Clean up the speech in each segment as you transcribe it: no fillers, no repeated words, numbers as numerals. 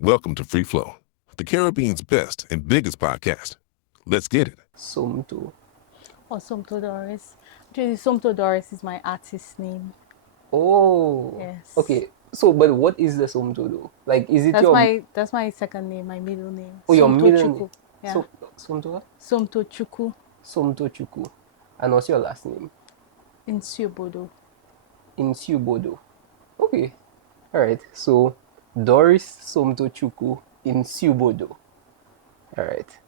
Welcome to Free Flow, the Caribbean's best and biggest podcast. Let's get it. Somto. Or Somto Doris. Actually, Somto Doris is my artist name. Oh. Yes. Okay. So, but what is the Somto though? Like, is it That's my second name, my middle name. Oh, your Somto middle Chuku. name? Yeah. So, Somto what? Somto Chuku Somto Chuku. And what's your last name? in Subodo. Insubodo. Okay. Alright. So, Doris Somto Chuku in Subodo. Alright.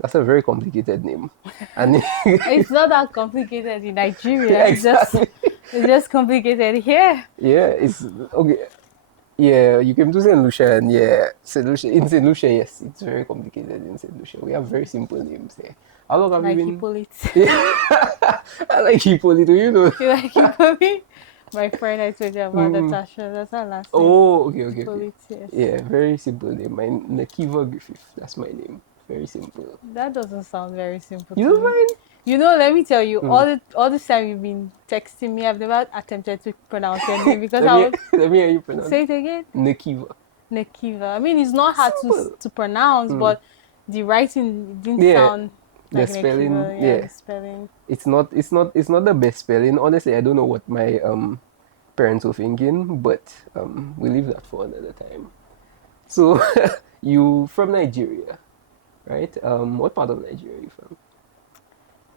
That's a very complicated name. And It's not that complicated in Nigeria. Exactly. It's just complicated here. yeah, it's okay. Yeah, you came to St. Lucia and in St. Lucia, yes, it's very complicated in St. Lucia. We have very simple names there. How long have Like you been? Hippolyte. I like Hippolyte, you know. You like Hippolyte? My friend I told you about, Natasha, that's her last name. Oh, okay. Hippolyte, yes. Yeah, very simple name. My Nakiva Griffith, that's my name. Very simple. That doesn't sound very simple. You to don't me. mind? You know, let me tell you, all this time you've been texting me, I've never attempted to pronounce your name because I would Let me hear you pronounce. say it again. Nakiva. Nekiva. I mean, it's not hard Simple. to pronounce, but the writing didn't Yeah, sound the like spelling, Nekiva. yeah. The spelling. It's not the best spelling. Honestly, I don't know what my parents were thinking, but we leave that for another time. So you from Nigeria, right? What part of Nigeria are you from?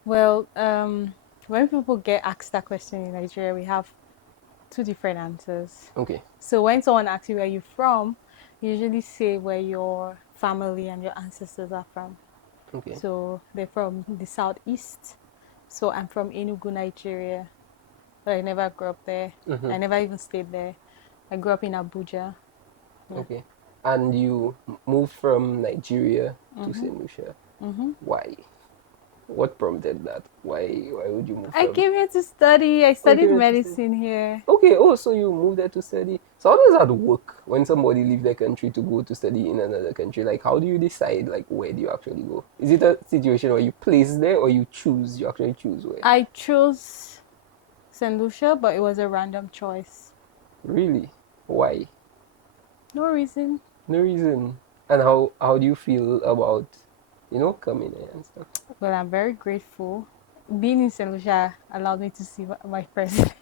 Well, when people get asked that question in Nigeria, we have two different answers. Okay. So when someone asks you where you're from, you usually say where your family and your ancestors are from. Okay. So they're from the southeast. So I'm from Enugu, Nigeria. But I never grew up there. I never even stayed there. I grew up in Abuja. Okay. And you moved from Nigeria to St. Lucia. Why? What prompted that? Why would you move I from? came here to study. I studied came here to medicine here. Okay, oh, so you moved there to study. So how does that work when somebody leaves their country to go to study in another country? Like, how do you decide, like, where do you actually go? Is it a situation where you place there or you actually choose where? I chose St. Lucia, but it was a random choice. Really? Why? No reason. No reason. And how do you feel about, coming here and stuff? Well, I'm very grateful. Being in St. Lucia allowed me to see my president,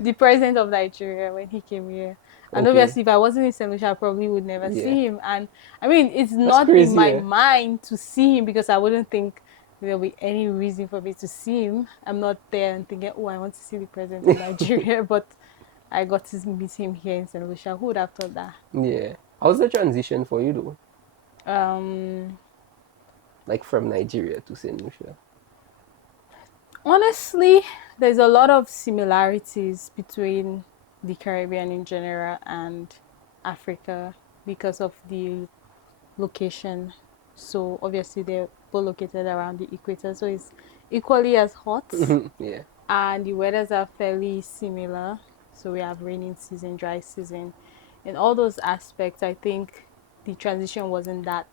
the president of Nigeria, when he came here. And Okay. obviously, if I wasn't in St. Lucia, I probably would never see him. And I mean, it's not crazy, in my yeah. mind to see him because I wouldn't think there'll be any reason for me to see him. I'm not there and thinking, oh, I want to see the president of Nigeria. But I got to meet him here in St. Lucia. Who would have thought that? Yeah. How's the transition for you, though? Like, from Nigeria to St. Lucia? Honestly, there's a lot of similarities between the Caribbean in general and Africa because of the location. So obviously they're both located around the equator, so it's equally as hot. Yeah. And the weathers are fairly similar. So we have rainy season, dry season. In all those aspects, I think the transition wasn't that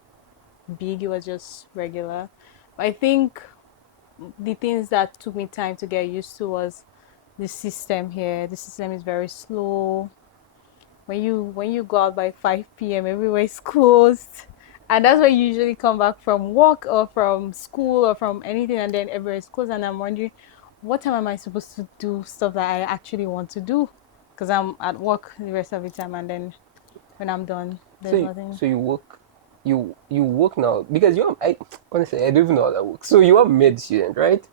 big, it was just regular. But I think the things that took me time to get used to was the system here. The system is very slow. When you go out by 5 p.m., everywhere is closed. And that's when you usually come back from work or from school or from anything, and then everywhere is closed. And I'm wondering, what time am I supposed to do stuff that I actually want to do? Because I'm at work the rest of the time, and then when I'm done, there's nothing. So you work, you work now because honestly I don't even know how that works. So you are med student, right?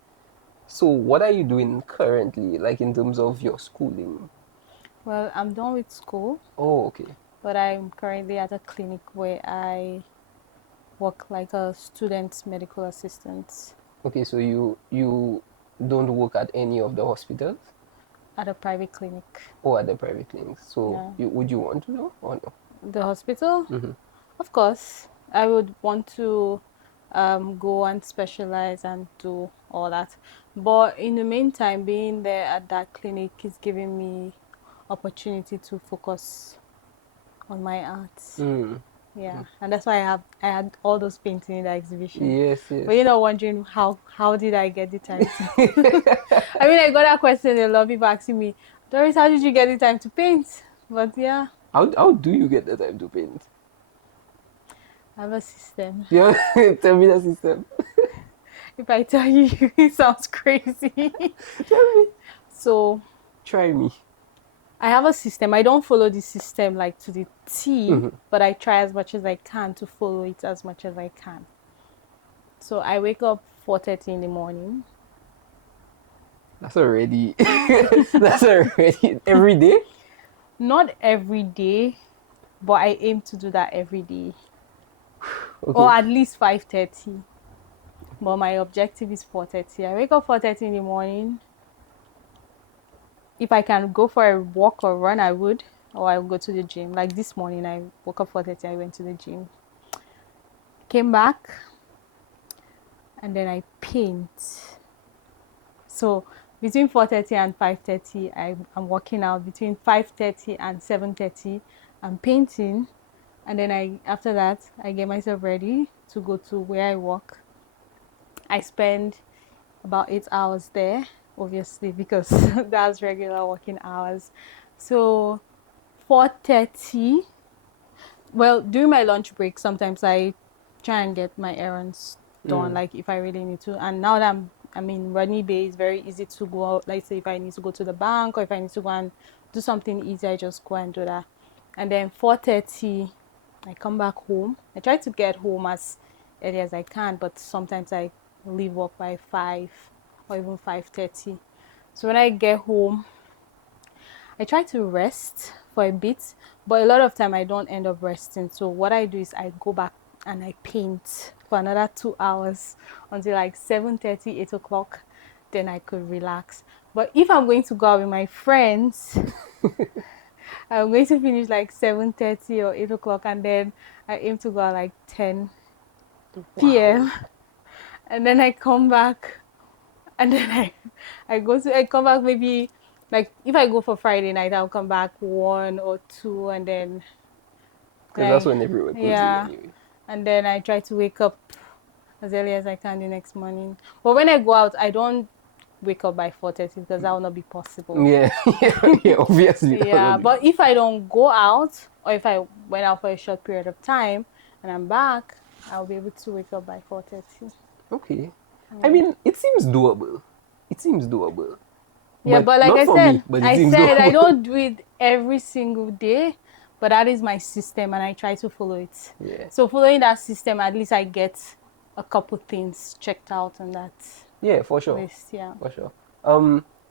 So what are you doing currently, like in terms of your schooling? Well, I'm done with school. Oh, okay. But I'm currently at a clinic where I work like a student medical assistant. Okay, so you don't work at any of the hospitals? At a private clinic. Or at the private clinics? So Yeah. would you want to know or no? The hospital? Of course. I would want to go and specialize and do all that. But in the meantime, being there at that clinic is giving me opportunity to focus on my art. Yeah, and that's why I had all those paintings in the exhibition. Yes. But you're not wondering how did I get the time to I mean, I got that question, a lot of people asking me, Doris, how did you get the time to paint? But yeah, How do you get the time to paint? I have a system. Yeah, tell me the system. If I tell you, it sounds crazy. Tell me. So Try me. I have a system. I don't follow the system like to the T, Mhm. but I try as much as I can to follow it as much as I can. So I wake up 4:30 in the morning. That's already that's already every day. Not every day, but I aim to do that every day. Or Okay. at least 5:30. But my objective is 4:30. I wake up 4:30 in the morning. If I can go for a walk or run, I would. Or I would go to the gym. Like this morning, I woke up 4:30. I went to the gym. Came back, and then I paint. So between 4:30 and 5:30, I'm working out. Between 5:30 and 7:30, I'm painting. And then after that, I get myself ready to go to where I work. I spend about 8 hours there, obviously, because that's regular working hours. So 4:30. Well, during my lunch break, sometimes I try and get my errands done, like if I really need to. And now that I'm in Rodney Bay, it's very easy to go out. Like say if I need to go to the bank or if I need to go and do something easy, I just go and do that. And then 4:30, I come back home. I try to get home as early as I can, but sometimes I leave work by 5 or even 5:30. So when I get home, I try to rest for a bit, but a lot of time I don't end up resting. So what I do is I go back and I paint for another 2 hours until like 7:30, 8 o'clock. Then I could relax. But if I'm going to go out with my friends, I'm going to finish like 7:30 or 8 o'clock, and then I aim to go out like 10 p.m. And then I come back, and then I come back maybe like if I go for Friday night, I'll come back 1 or 2, and then Because that's when everyone goes in yeah, anyway. and then I try to wake up as early as I can the next morning. But when I go out, I don't wake up by 4:30 because that will not be possible. Yeah, yeah, obviously. That Yeah, would be but if I don't go out or if I went out for a short period of time and I'm back, I'll be able to wake up by 4:30. okay. I mean, it seems doable. It seems doable. Yeah, But but like not I for me, said, but it I seems said I doable. don't do it every single day, but that is my system and I try to follow it. Yeah. So following that system, at least I get a couple things checked out on that Yeah, for sure. list. Yeah. For sure.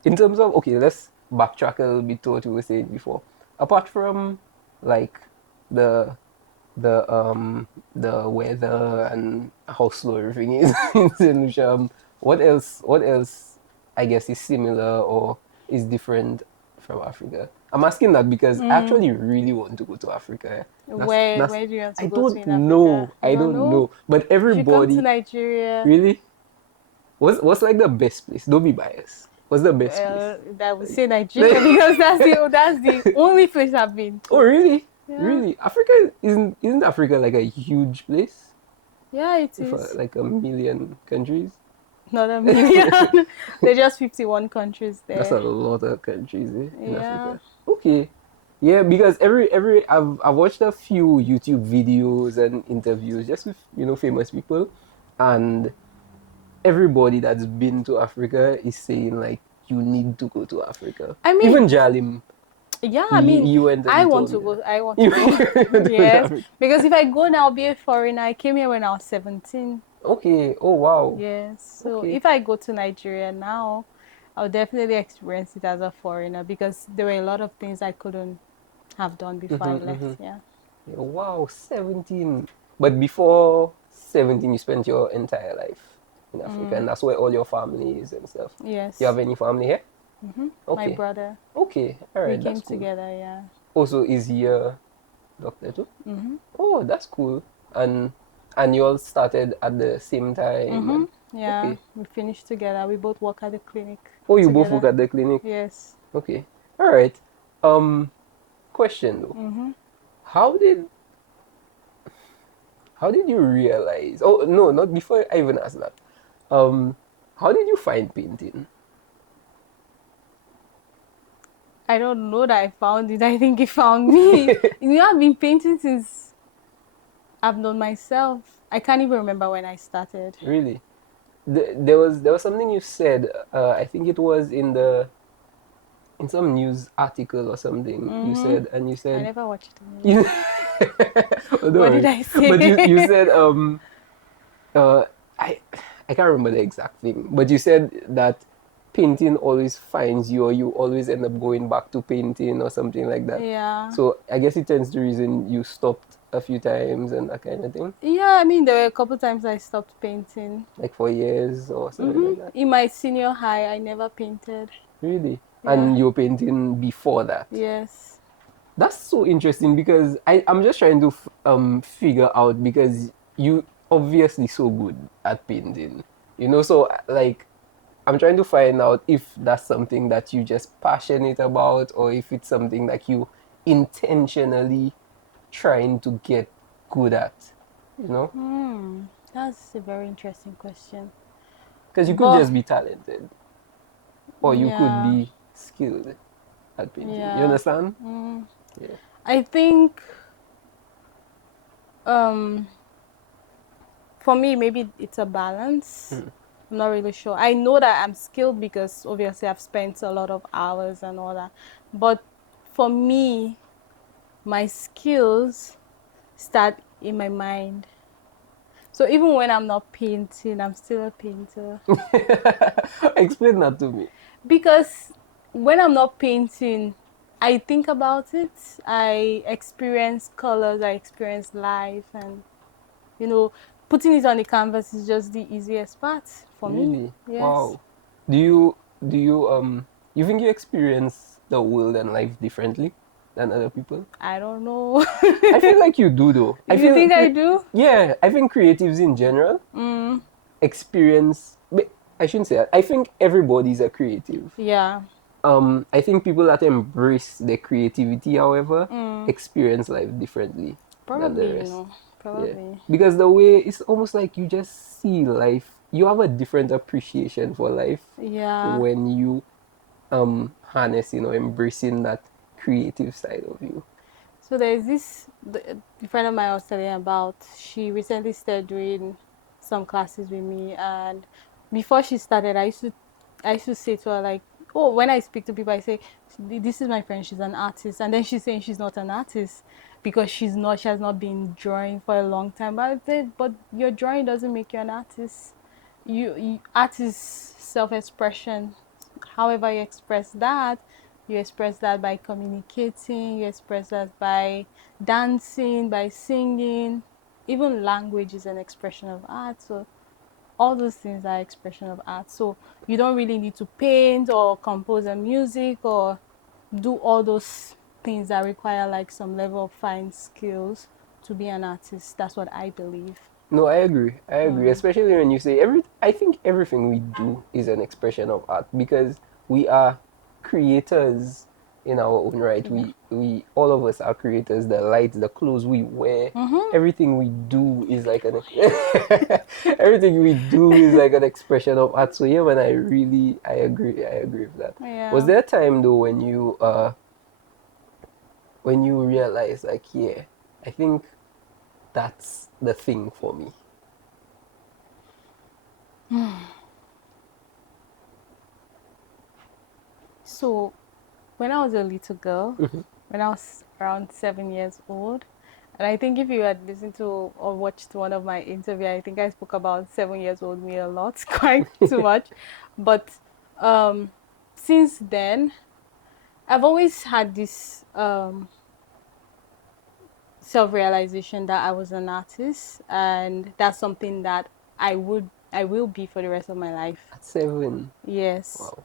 In terms of, okay, let's backtrack a little bit to what you were saying before. Apart from like the the weather and how slow everything is in St. Lucia, what else I guess is similar or is different from Africa? I'm asking that because I actually really want to go to Africa. That's Where do you want to I go to don't in Africa? know. You I don't don't know? know. But You should come to everybody Nigeria. really, what's like the best place? Don't be biased. What's the best place? Well, I would say Nigeria because that's the only place I've been Oh, to. really? Yeah. Really? Africa isn't Africa like a huge place Yeah, it with is. like a million countries? Not a million. There's just 51 countries That's a there. lot of countries in Yeah. Africa. Okay. Yeah, because every I've watched a few YouTube videos and interviews just with famous people, and everybody that's been to Africa is saying like you need to go to Africa. I mean, Even Jalim, yeah, I he mean, he went and I he want told to me go. that. I want to You go. went to Yes. Africa. Because if I go now, I'll be a foreigner. I came here when I was 17. Okay. Oh wow. Yes. So Okay. if I go to Nigeria now, I'll definitely experience it as a foreigner because there were a lot of things I couldn't have done before I left. Yeah. Yeah, wow, 17. But before 17, you spent your entire life in Africa, and that's where all your family is and stuff. You Yes. have any family here? My Okay. brother. Okay. All We right, came that's cool. together. Yeah. Also, is he a doctor too? Oh, that's cool. And you all started at the same time. And Yeah. okay. We finished together. We both work at the clinic Oh, you both work together. at the clinic? Yes. Okay. All right. Question though. How did you realize? Oh no, not before I even ask that. How did you find painting? I don't know that I found it. I think it found me. I've been painting since I've known myself. I can't even remember when I started. Really? There was something you said. I think it was in some news article or something. You said, and you I said never watched it. you. Oh, don't What did worry. I say? But you said uh I I can't remember the exact thing, but you said that painting always finds you, or you always end up going back to painting or something like that. Yeah. So I guess it tends the reason you stopped a few times and that kind of thing, Yeah, I mean, there were a couple times I stopped painting. like for years or something like that. In my senior high, I never painted. Really? Yeah. And you were painting before that? Yes. That's so interesting because I'm just trying to figure out, because you obviously so good at painting, so like I'm trying to find out if that's something that you just passionate about, or if it's something like you intentionally trying to get good at, That's a very interesting question. because you could But just be talented, or you could yeah, be skilled at painting. You yeah. understand? Yeah. I think um for me maybe it's a balance. I'm not really sure. I know that I'm skilled because obviously I've spent a lot of hours and all that. But for me, my skills start in my mind. So even when I'm not painting, I'm still a painter. Explain that to me. Because when I'm not painting, I think about it. I experience colors, I experience life, and putting it on the canvas is just the easiest part for me. Really? Yes. Wow. Do you think you experience the world and life differently than other people? I don't know. I feel like you do though. You think I do? Yeah, I think creatives in general experience I shouldn't say that. I think everybody's a creative. Yeah. I think people that embrace their creativity, however, experience life differently than the Probably, rest. Yeah. probably. Because the way it's almost like you just see life, you have a different appreciation for life Yeah. when you harness, embracing that creative side of you. So there's the friend of mine I was telling about. She recently started doing some classes with me, and before she started, I used to say to her like, oh, when I speak to people, I say, this is my friend. She's an artist, and then she's saying she's not an artist because she's not. She has not been drawing for a long time. But I said, but your drawing doesn't make you an artist. Art is self-expression. However you express that, you express that by communicating, you express that by dancing, by singing. Even language is an expression of art. So all those things are expression of art. So you don't really need to paint or compose a music or do all those things that require like some level of fine skills to be an artist. That's what I believe. No, I agree. I agree. Especially when you say I think everything we do is an expression of art, because we are creators in our own right. Yeah. We all of us are creators. The lights, the clothes we wear, everything we do is like an everything we do is like an expression of art. So yeah, I agree. I agree with that. Was Yeah. there a time though when you realize like, yeah, I think that's the thing for me? So when I was a little girl, when I was around 7 years old, and I think if you had listened to or watched one of my interview, I think I spoke about 7 years old me a lot, quite too much. But since then, I've always had this self-realization that I was an artist, and that's something that I will be for the rest of my life. At 7. Yes. Wow.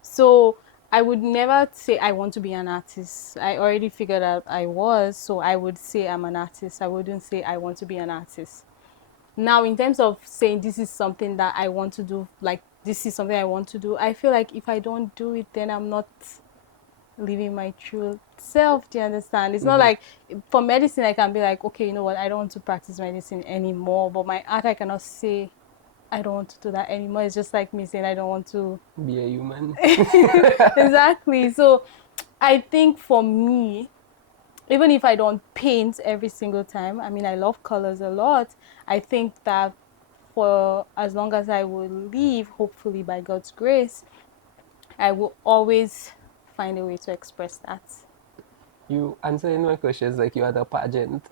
So I would never say I want to be an artist. I already figured out I was, so I would say I'm an artist. I wouldn't say I want to be an artist. Now, in terms of saying this is something that I want to do, like this is something I want to do, I feel like if I don't do it, then I'm not living my true self. Do you understand? It's not like for medicine, I can be like, okay, you know what, I don't want to practice medicine anymore. But my art, I cannot say I don't want to do that anymore. It's just like me saying I don't want to Be a human. exactly. So I think for me, even if I don't paint every single time, I mean, I love colors a lot. I think that for as long as I will live, hopefully by God's grace, I will always find a way to express that. You answering my questions like you had a pageant.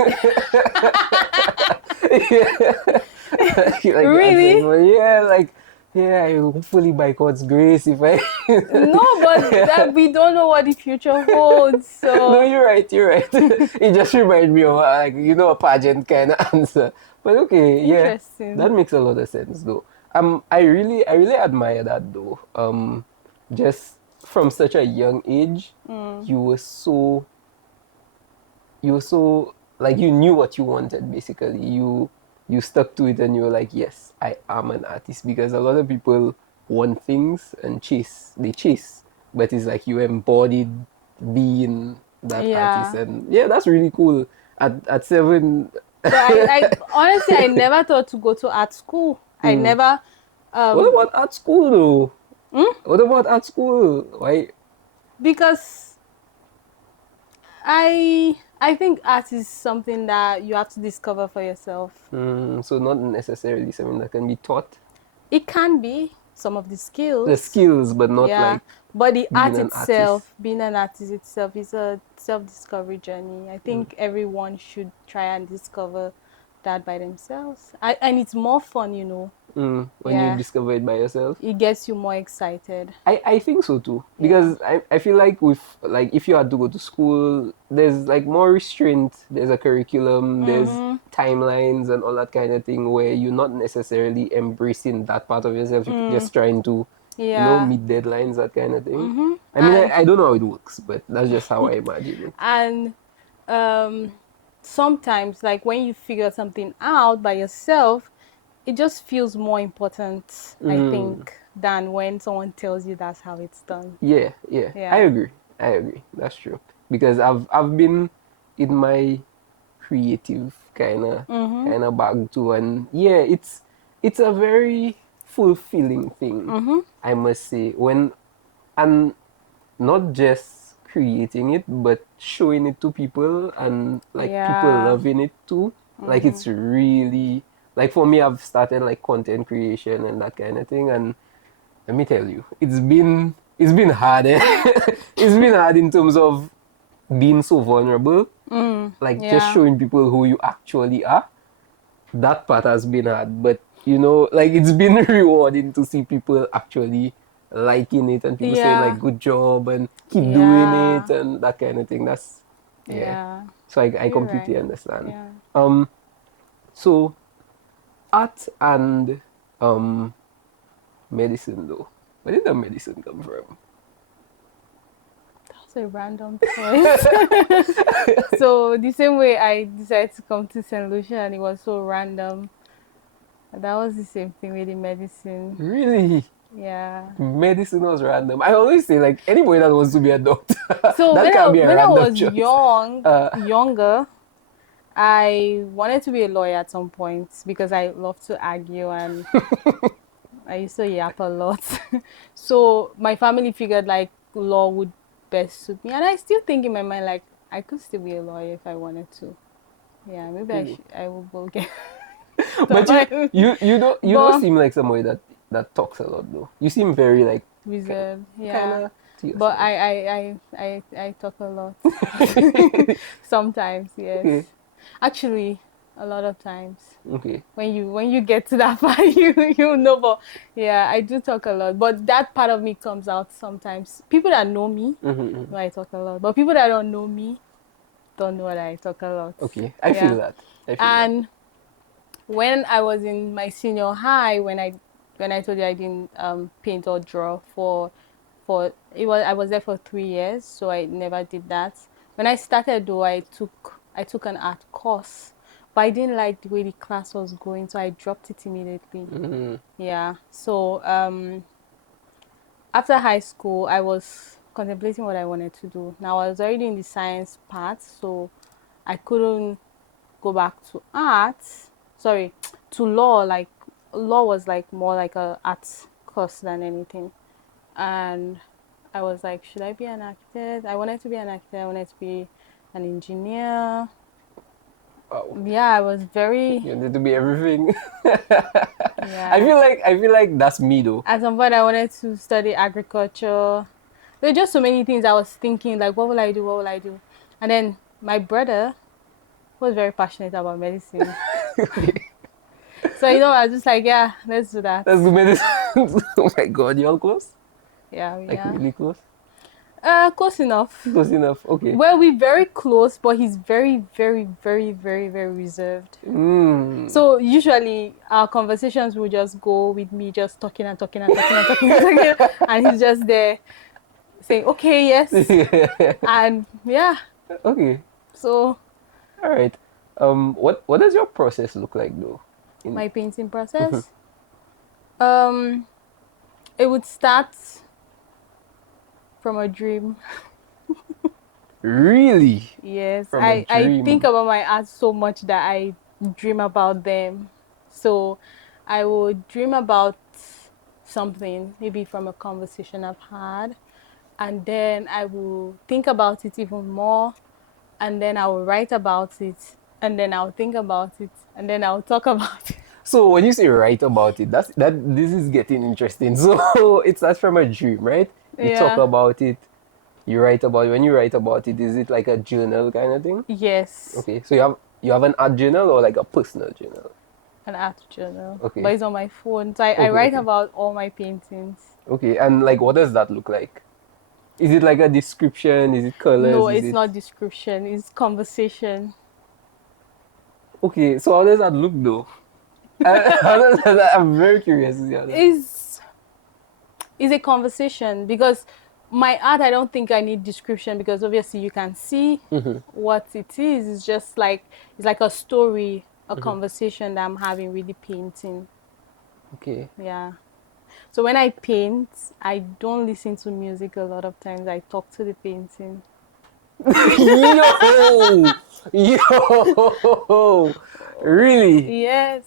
Like you answering, Really? well, yeah, like, yeah, hopefully by God's grace, if I. No, but that we don't know what the future holds. No, So you're right, you're right. It just reminded me of like, a pageant kind of answer. But okay, yeah, interesting. that makes a lot of sense though. I really admire that though. Just from such a young age, you were so like you knew what you wanted basically. You stuck to it and you were like, yes, I am an artist, because a lot of people want things and they chase, but it's like you embodied being that artist. Yeah. And yeah, that's really cool. At 7. So I honestly I never thought to go to art school. I never What um about art school though? What about art school? Why? because I think art is something that you have to discover for yourself. So not necessarily something that can be taught. It can be some of the The skills. skills, but not Yeah. like But the being art an artist. itself, being an artist itself, is a self-discovery journey. I think everyone should try and discover that by themselves. And it's more fun, you know. When you Yeah. discover it by yourself. It gets you more excited. I think so too, Yeah. because I feel like with like if you had to go to school, there's like more restraint, there's a curriculum, there's timelines and all that kind of thing, where you're not necessarily embracing that part of yourself. You're just trying to, Yeah. meet deadlines, that kind of thing. I mean, And I don't know how it works, but that's just how I imagine it. and um sometimes like when you figure something out by yourself, it just feels more important, I think, than when someone tells you that's how it's done. Yeah, yeah, I Yeah. agree. I agree. That's true. Because I've been in my creative kind of bag too, and yeah, it's a very fulfilling thing, I must say. When and not just creating it, but showing it to people, and like people Yeah. loving it too. Like it's really like, for me, I've started like content creation and that kind of thing, and let me tell you, it's been hard. Eh? It's been hard in terms of being so vulnerable, like just Yeah. showing people who you actually are. That part has been hard, but like it's been rewarding to see people actually liking it, and people saying like Yeah. good job and keep doing Yeah. it and that kind of thing. That's yeah. Yeah. So I You're completely right. understand. Yeah. So art and medicine though. Where did the medicine come from? That was a random choice. So the same way I decided to come to St. Lucia and it was so random. That was the same thing with the medicine. Really? Yeah. Medicine was random. I always say like anybody that wants to be a doctor, So that can't be a when I random was choice. younger, I wanted to be a lawyer at some point because I love to argue and I used to yap a lot. So my family figured like law would best suit me, and I still think in my mind like I could still be a lawyer if I wanted to. Yeah, maybe Ooh. I will go get But some you don't but seem like somebody that talks a lot though. You seem very like reserved. kind Yeah, of to but yourself. I talk a lot. Sometimes, yes. Okay. Actually, a lot of times. Okay. When you get to that part, you know. But yeah, I do talk a lot. But that part of me comes out sometimes. People that know me know I talk a lot. But people that don't know me don't know that I talk a lot. Okay. I feel Yeah. that. I feel that. And when I was in my senior high, when I told you I didn't paint or draw for it was I was there for 3 years, so I never did that. When I started though, I took an art course, but I didn't like the way the class was going, so I dropped it immediately. Yeah. So after high school, I was contemplating what I wanted to do. Now I was already in the science part, so I couldn't go back to art. Sorry, to law. Like law was like more like a art course than anything, and I was like, should I be an architect? I wanted to be an architect. I wanted to be an engineer. Wow. Yeah, I was very, You wanted to be everything. yeah. I feel like that's me though. At some point, I wanted to study agriculture. There were just so many things I was thinking, like, what will I do? What will I do? And then my brother was very passionate about medicine. So, I was just like, yeah, let's do that. Let's do medicine. Oh my god, you all close? Yeah, Like yeah. really close? Close enough. Close enough. Okay. Well, we're very close, but he's very, very, very, very, very reserved. So usually our conversations will just go with me just talking and talking and talking and talking and talking, and he's just there saying, okay, yes, and yeah. Okay. So All right. What does your process look like though? my painting process, it would start from a dream. Really? Yes, From a I think dream. about my art so much that I dream about them. So I would dream about something, maybe from a conversation I've had, and then I will think about it even more, and then I will write about it, and then I'll think about it, and then I'll talk about it. So when you say write about it, this is getting interesting. So it starts from a dream, right? You talk Yeah. about it, you write about it. When you write about it, is it like a journal kind of thing? Yes, Okay. So you have an art journal or like a personal journal? an art journal, Okay. but it's on my phone. So I Okay, write okay. about all my paintings. Okay. And like what does that look like? Is it like a description? Is it colors? No, Is it's it not description, it's conversation. okay, so how does that look though? How does that, I'm very curious to see how that. Is a conversation because my art, I don't think I need description because obviously you can see what it is. It's like a story, a conversation that I'm having with the painting. Okay. Yeah. So when I paint, I don't listen to music a lot of times. I talk to the painting. Yo! Yo! Really? Yes.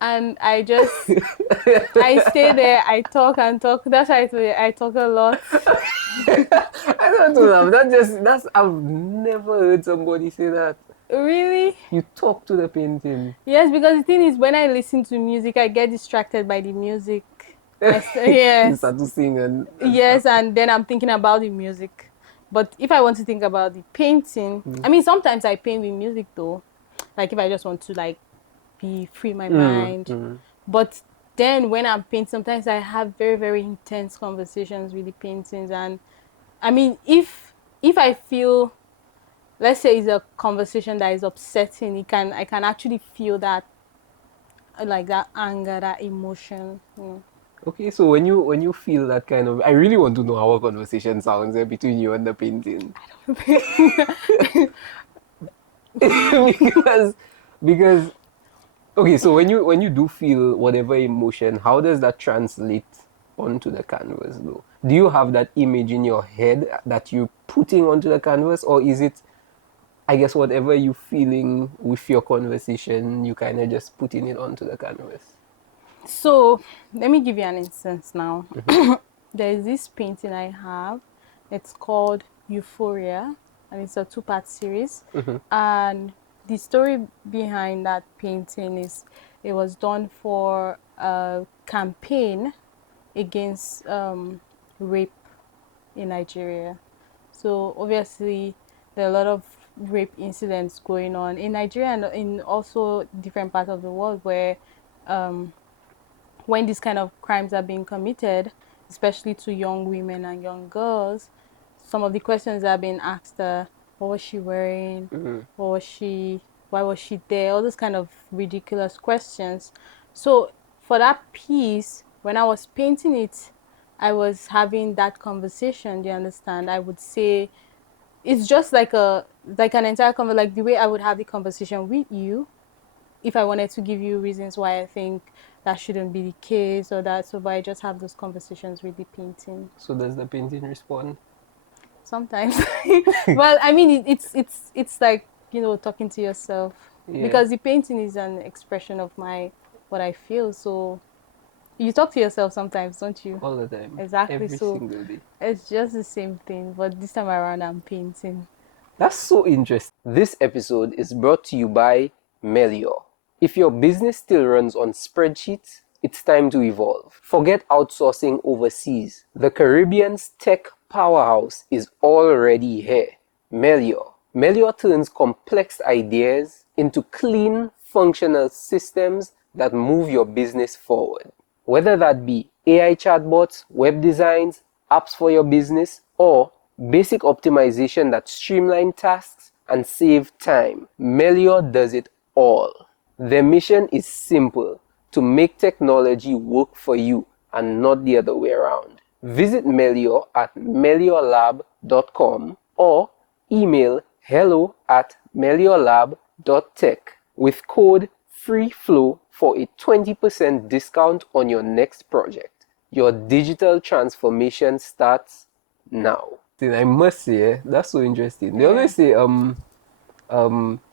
And I stay there, I talk and talk. That's why I talk a lot. I don't know. That's I've never heard somebody say that. Really? You talk to the painting. Yes, because the thing is, when I listen to music, I get distracted by the music. You Yes, start to sing and stuff. yes, and then I'm thinking about the music. But if I want to think about the painting, I mean, sometimes I paint with music though. Like if I just want to like be free my mind. But then when I'm painting, sometimes I have very, very intense conversations with the paintings. And I mean, if I feel, let's say it's a conversation that is upsetting, I can actually feel that, like that anger, that emotion. Okay, so when you feel that kind of, I really want to know how a conversation sounds between you and the painting. because because okay, so when you do feel whatever emotion, how does that translate onto the canvas though? Do you have that image in your head that you're putting onto the canvas, or is it, I guess, whatever you're feeling with your conversation, you kind of just putting it onto the canvas? So let me give you an instance now. There is this painting I have. It's called Euphoria, and it's a two-part series. And the story behind that painting is it was done for a campaign against rape in Nigeria. So obviously there are a lot of rape incidents going on in Nigeria and in also different parts of the world where when these kind of crimes are being committed, especially to young women and young girls, some of the questions that are being asked are, what was she wearing? What was she, why was she there? All those kind of ridiculous questions. So for that piece, when I was painting it, I was having that conversation, do you understand? I would say it's just like an entire conversation, like the way I would have the conversation with you if I wanted to give you reasons why I think that shouldn't be the case or that, so but I just have those conversations with the painting. So does the painting respond? Sometimes. Well, I mean, it's like, talking to yourself. Yeah. Because the painting is an expression of what I feel. So You talk to yourself sometimes, don't you? All the time. Exactly. Every So single day. it's just the same thing, but this time around I'm painting. That's so interesting. This episode is brought to you by Melior. If your business still runs on spreadsheets, it's time to evolve. Forget outsourcing overseas. The Caribbean's tech powerhouse is already here. Melior. Melior turns complex ideas into clean, functional systems that move your business forward. Whether that be AI chatbots, web designs, apps for your business, or basic optimization that streamline tasks and save time, Melior does it all. Their mission is simple: to make technology work for you and not the other way around. Visit Melior at meliorlab.com or email hello@meliorlab.tech with code FREEFLOW for a 20% discount on your next project. Your digital transformation starts now. I must say, that's so interesting. They always say some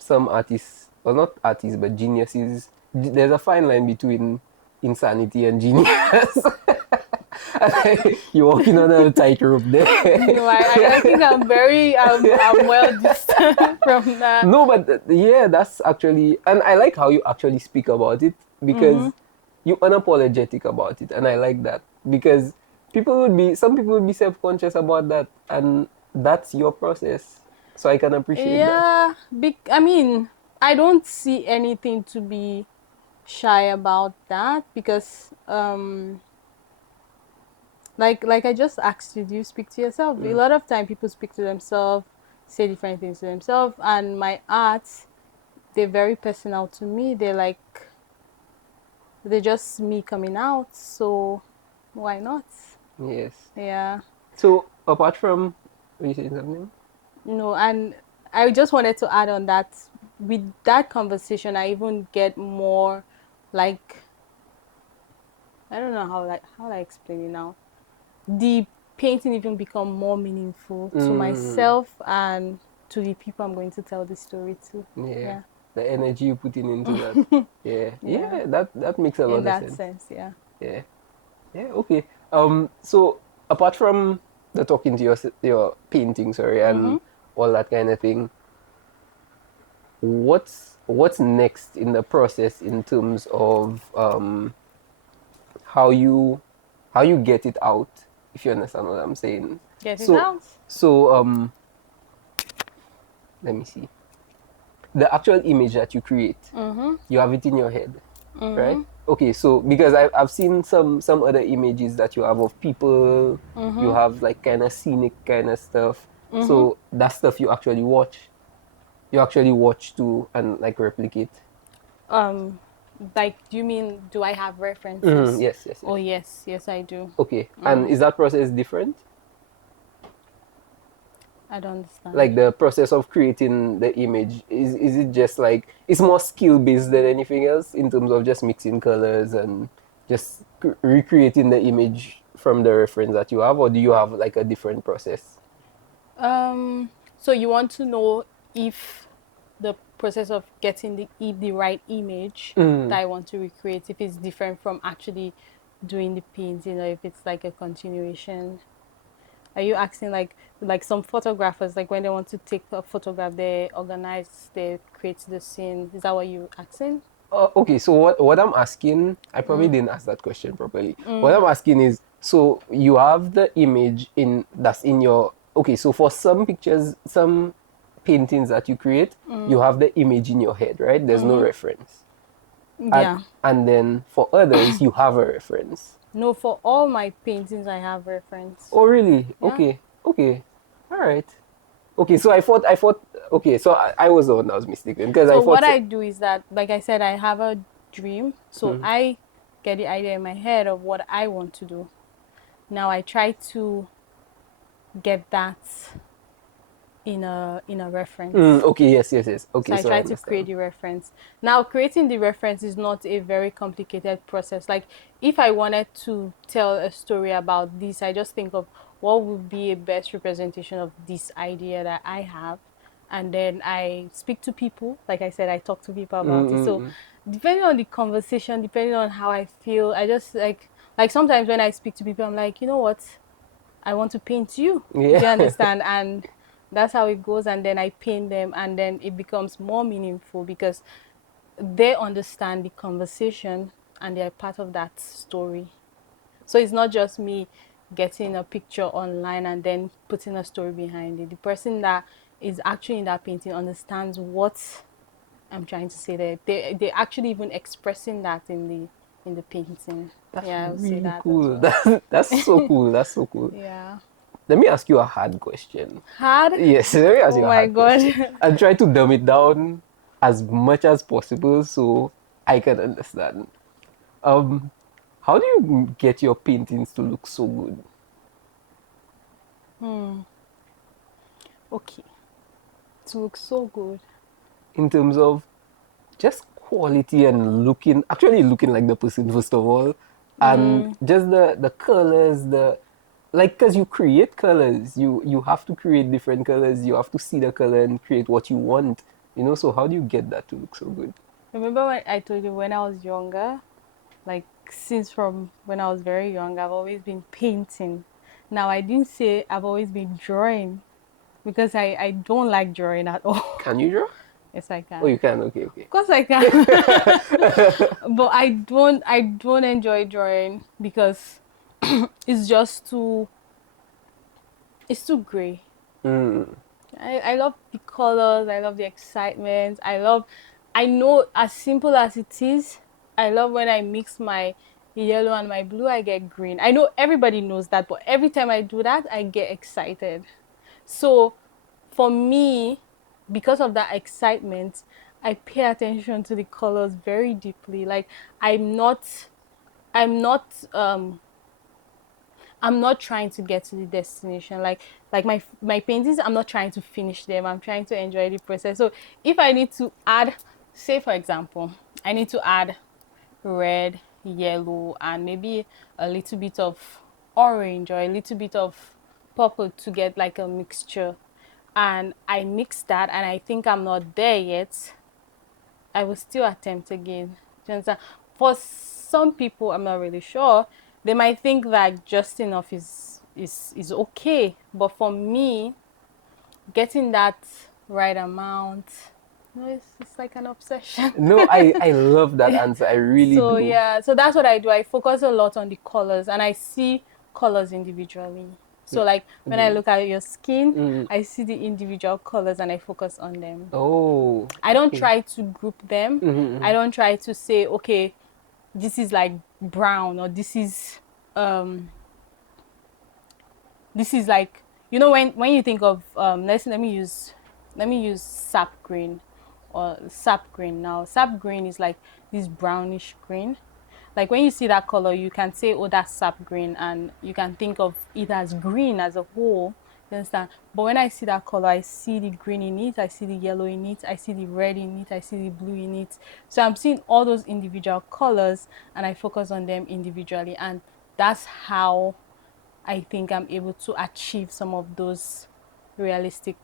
artists, well, not artists but geniuses, there's a fine line between insanity and genius. You're walking on a tightrope there. No, I think I'm well distant from that. No, but yeah, that's actually, and I like how you actually speak about it because you're unapologetic about it, and I like that because some people would be self-conscious about that, and that's your process, so I can appreciate that. Yeah, I mean, I don't see anything to be shy about that because like I just asked you, do you speak to yourself? A lot of time people speak to themselves, say different things to themselves, and my art, they're very personal to me. They're just me coming out, so why not? Yes. Yeah. So apart from, were you saying something? No, and I just wanted to add on that with that conversation, I even get more like, I don't know how I explain it now. The painting even become more meaningful to myself and to the people I'm going to tell the story to. Yeah. The energy you're putting into that. Yeah. Yeah, that makes a lot In of that sense. sense, yeah. Yeah. Yeah, okay. So apart from the talking to your painting, sorry, and all that kind of thing, what's next in the process in terms of how you get it out, if you understand what I'm saying? Get it So out. so let me see. The actual image that you create, you have it in your head, right? Okay, so because I've seen some other images that you have of people, you have like kind of scenic kind of stuff. So that stuff you actually watch. You actually watch too and like replicate. Like, do you mean, do I have references? Yes, yes, Oh, yes. yes, I do. Okay, and is that process different? I don't understand. Like the process of creating the image, is it just like it's more skill based than anything else in terms of just mixing colors and just recreating the image from the reference that you have, or do you have like a different process? So you want to know if the process of getting the right image that I want to recreate, if it's different from actually doing the painting, or if it's like a continuation. Are you asking like some photographers, like when they want to take a photograph, they organize, they create the scene? Is that what you're asking? Okay, so what I'm asking, I probably didn't ask that question properly. What I'm asking is, so you have the image in that's in your, okay, so for some pictures, some paintings that you create, you have the image in your head, right? There's no reference. Yeah. And then for others, you have a reference. No, for all my paintings, I have reference. Oh, really? Yeah. Okay, okay, all right. Okay, so okay, so I was the one that was mistaken because I So thought. what I do is that, like I said, I have a dream. So I get the idea in my head of what I want to do. Now I try to get that in a reference. Okay, yes. Okay, So I so I try to create understand. the reference. Now, creating the reference is not a very complicated process. Like, if I wanted to tell a story about this, I just think of what would be a best representation of this idea that I have. And then I speak to people. Like I said, I talk to people about it. So depending on the conversation, depending on how I feel, I just like sometimes when I speak to people, I'm like, you know what, I want to paint you. Yeah. Do you understand? And that's how it goes. And then I paint them, and then it becomes more meaningful because they understand the conversation and they're part of that story. So it's not just me getting a picture online and then putting a story behind it. The person that is actually in that painting understands what I'm trying to say there. They actually even expressing that in the painting. That's Yeah, I would say really that as cool. well. That's so cool. That's so cool. Yeah. Let me ask you a hard question. Hard? Yes, let me ask Oh you a my hard question. god. I'll try to dumb it down as much as possible so I can understand. Um, how do you get your paintings to look so good? Okay. It looks so good. In terms of just quality and actually looking like the person first of all, and just the colors, the like, because you create colors, you have to create different colors, you have to see the color and create what you want, so how do you get that to look so good? Remember when I told you when I was younger? Like since from when I was very young, I've always been painting. Now I didn't say I've always been drawing because I don't like drawing at all. Can you draw? Yes, I Oh, can. you can. Okay, okay. Of course I can. But I don't enjoy drawing because it's just it's too gray. Mm. I love the colors, I love the excitement, I know as simple as it is, I love when I mix my yellow and my blue, I get green. I know everybody knows that, but every time I do that, I get excited. So for me, because of that excitement, I pay attention to the colors very deeply. Like I'm not I'm not trying to get to the destination. Like my paintings, I'm not trying to finish them. I'm trying to enjoy the process. So if I need to add, say for example, I need to add red, yellow, and maybe a little bit of orange or a little bit of purple to get like a mixture. And I mix that and I think I'm not there yet, I will still attempt again. Do you understand? For some people, I'm not really sure. They might think that just enough is okay, but for me, getting that right amount, it's like an obsession. No, I love that answer. I really So do. yeah, so that's what I do. I focus a lot on the colors, and I see colors individually. So like when I look at your skin, Mm. I see the individual colors and I focus on them. Oh, I don't okay. try to group them. I Mm-hmm. don't try to say, okay, this is like brown or um this is like, when you think of let me use sap green or sap green. Now sap green is like this brownish green. Like when you see that color, you can say, oh, that's sap green, and you can think of it as green as a whole. You understand? But when I see that color, I see the green in it, I see the yellow in it, I see the red in it, I see the blue in it. So I'm seeing all those individual colors and I focus on them individually. And that's how I think I'm able to achieve some of those realistic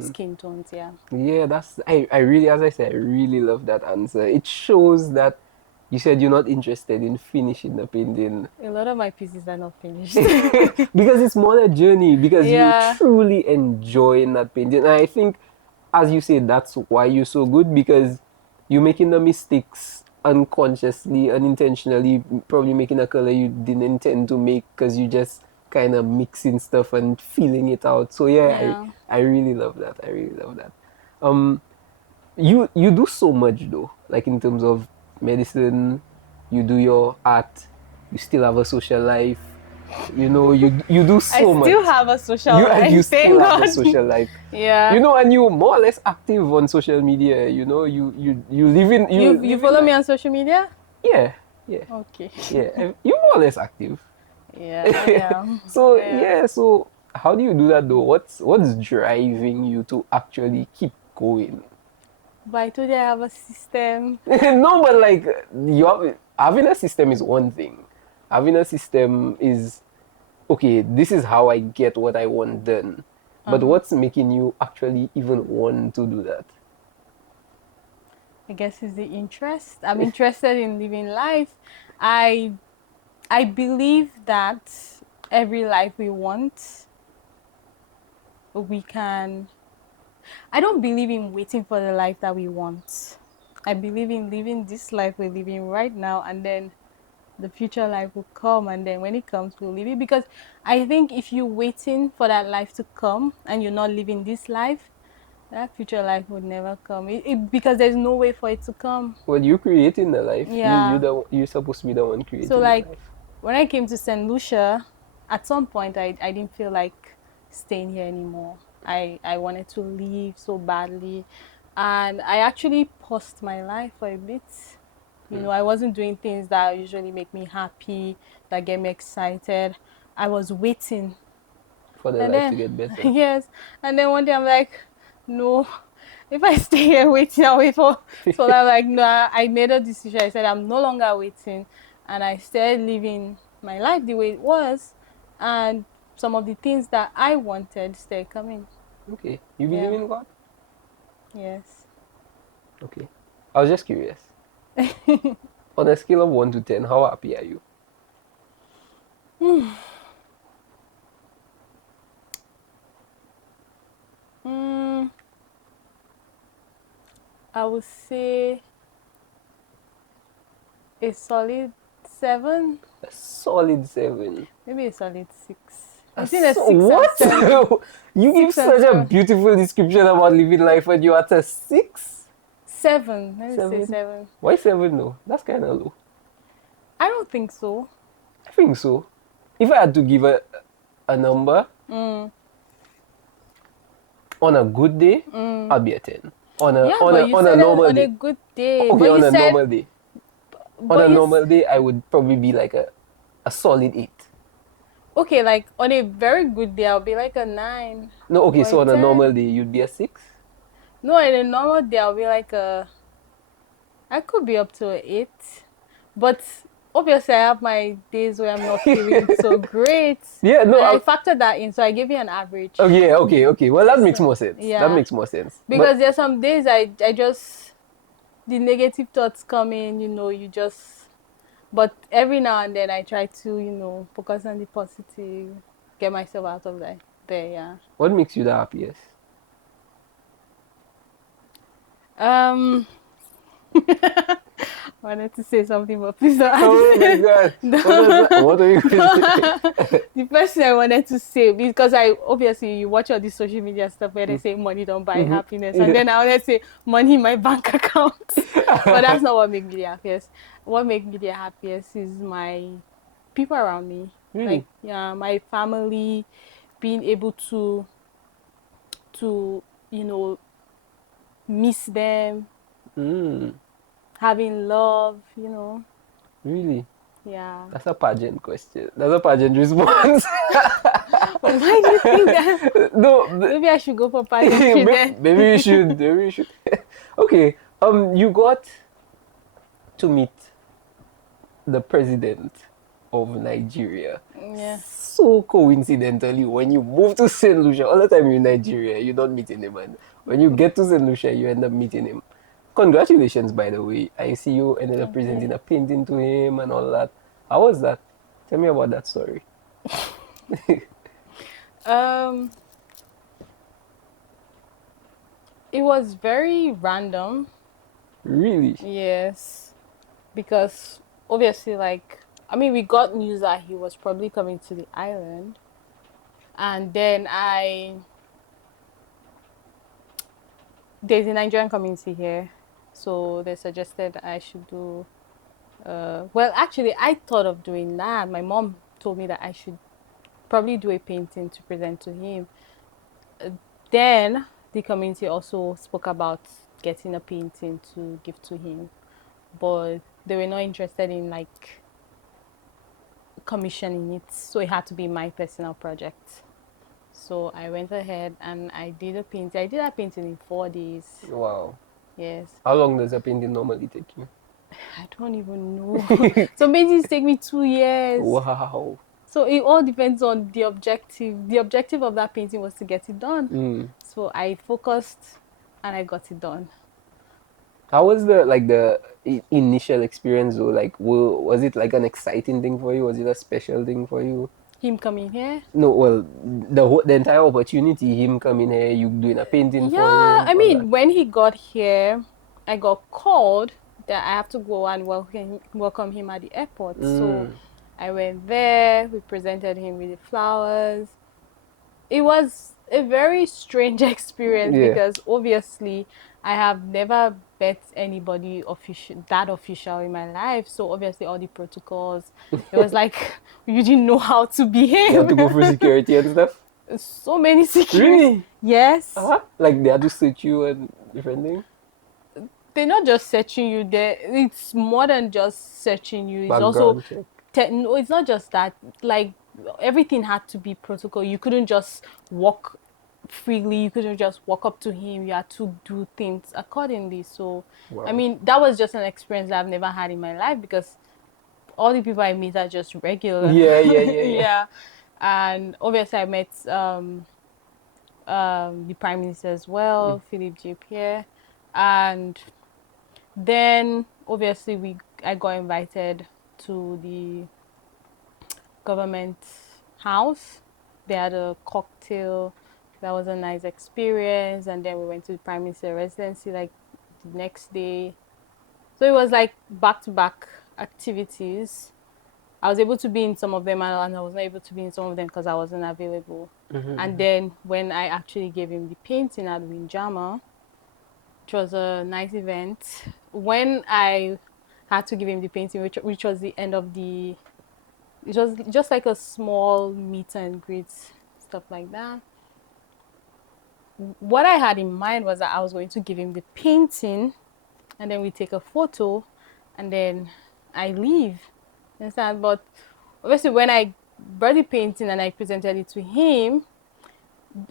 skin tones. Yeah. Yeah, I really, as I said, I really love that answer. It shows that you said you're not interested in finishing the painting. A lot of my pieces are not finished. Because it's more a journey, because you Yeah. truly enjoy that painting. And I think, as you say, that's why you're so good, because you're making the mistakes unconsciously, unintentionally, probably making a color you didn't intend to make because you just kind of mixing stuff and feeling it out. So yeah, Yeah. I really love that. I really love that. Um, you do so much though, like in terms of medicine, you do your art, you still have a social life, you do I so much. still have a social You life, still thank have a God. social life. Yeah. And you more or less active on social media. You live in you You live in follow me like, on social media? yeah, yeah, Okay. yeah. You more or less active. Yeah, I am. So I am. yeah, so how do you do that though? What's driving you to actually keep going? But I told you I have a system. No, but like, having a system is one thing. Having a system is okay. This is how I get what I want done. But what's making you actually even want to do that? I guess is the interest. I'm interested in living life. I I believe that every life we want, we can. I don't believe in waiting for the life that we want. I believe in living this life we're living right now, and then the future life will come, and then when it comes, we'll live it. Because I think if you're waiting for that life to come and you're not living this life, that future life would never come. Because there's no way for it to come. Well, you creating the life. Yeah. You're supposed to be the one So creating the like life. when I came to St. Lucia, at some point I didn't feel like staying here anymore. I wanted to leave so badly, and I actually paused my life for a bit. You know, I wasn't doing things that usually make me happy, that get me excited. I was waiting. For the And life to then, get better. yes. And then one day I'm like, no, if I stay here waiting, I'll wait for. So I'm like, no, I made a decision. I said, I'm no longer waiting. And I started living my life the way it was. And some of the things that I wanted started coming. Okay. You believe Yeah. in God? Yes. Okay. I was just curious. On a scale of 1 to 10, how happy are you? Mm, I would say a solid 7, A solid 7. maybe a solid 6. A Between a so- 6 and what? 7. You give 6 and such a 7. beautiful description about living life and you're at a 6? 7. Let me say 7? 7. Why 7 though? That's kind of low. I don't think so. I think so. If I had to give a number, on a good day, I'll be a 10. Yeah, but you On a said it normal on a day. good day. Okay, But on you a said, normal day. On but a you, normal day, I would probably be like a solid 8. okay, like on a very good day, I'll be like a 9 No, okay, or a so on a 10. normal day, you'd be a 6? No, on a normal day, I'll be like I could be up to a 8. But obviously, I have my days where I'm not feeling so great. Yeah, no, And I factored that in, so I gave you an average. okay, okay. Well, that makes So, more sense. That yeah. makes more sense. Because there's some days I just, the negative thoughts come in, you just, but every now and then I try to, focus on the positive, get myself out of there, yeah. What makes you the happiest? Um, I wanted to say something, but please don't ask. Oh my god. What are you going to say? The first thing I wanted to say, because obviously you watch all these social media stuff where they say money don't buy happiness, and then I wanted to say money in my bank account, but that's not what makes me the happiest. What makes me the happiest is my people around me, Really? like my family, being able to miss them, having love, Really? yeah. That's a pageant question. That's a pageant response. Why do you think that? No, Maybe I should go for pageantry then. maybe you should. Maybe you should. Okay. You got to meet the president of Nigeria. Yeah. So coincidentally, when you move to St. Lucia, all the time you're in Nigeria, you're not meeting him. And when you get to St. Lucia, you end up meeting him. Congratulations, by the way. I see you ended up presenting a painting to him and all that. How was that? Tell me about that story. It was very random. Really? Yes. Because obviously, we got news that he was probably coming to the island. And then there's a Nigerian community here. So they suggested I should do, well, actually, I thought of doing that. My mom told me that I should probably do a painting to present to him. Then the community also spoke about getting a painting to give to him, but they were not interested in commissioning it, so it had to be my personal project. So I went ahead and I did a painting. I did that painting in 4 days. Wow. Yes. How long does a painting normally take you? I don't even know. Some paintings take me 2 years. Wow. So it all depends on the objective. The objective of that painting was to get it done. So I focused and I got it done. How was the initial experience though? Like, was it like an exciting thing for you? Was it a special thing for you? Him coming here. No, well, the entire opportunity, him coming here, you doing a painting Yeah, for him, I all that. mean, when he got here, I got called that I have to go and welcome him at the airport. So Mm. I went there. We presented him with the flowers. It was a very strange experience Yeah. because obviously I have never met anybody official in my life. So obviously all the protocols, it was like you didn't know how to You had behave. to go through security and stuff. So many security. Really? Yes. Uh-huh. Like they had to search you and different things. They're not just searching you there. It's more than just searching you. It's also Background check. no, it's not just that. Like everything had to be protocol. You couldn't just walk freely. You couldn't just walk up to him. You had to do things accordingly. So I Wow. mean, that was just an experience that I've never had in my life because all the people I meet are just regular. Yeah, yeah, yeah, yeah. Yeah. And obviously I met the prime minister as well, Philippe J. Pierre, and then obviously I got invited to the government house. They had a cocktail. That was a nice experience. And then we went to the prime minister residency like the next day. So it was like back to back activities. I was able to be in some of them and I was not able to be in some of them because I wasn't available. And then when I actually gave him the painting at Windjammer, which was a nice event. When I had to give him the painting, which was the end of it was just like a small meet and greet, stuff like that. What I had in mind was that I was going to give him the painting, and then we take a photo, and then I leave. You understand? But obviously, when I brought the painting and I presented it to him,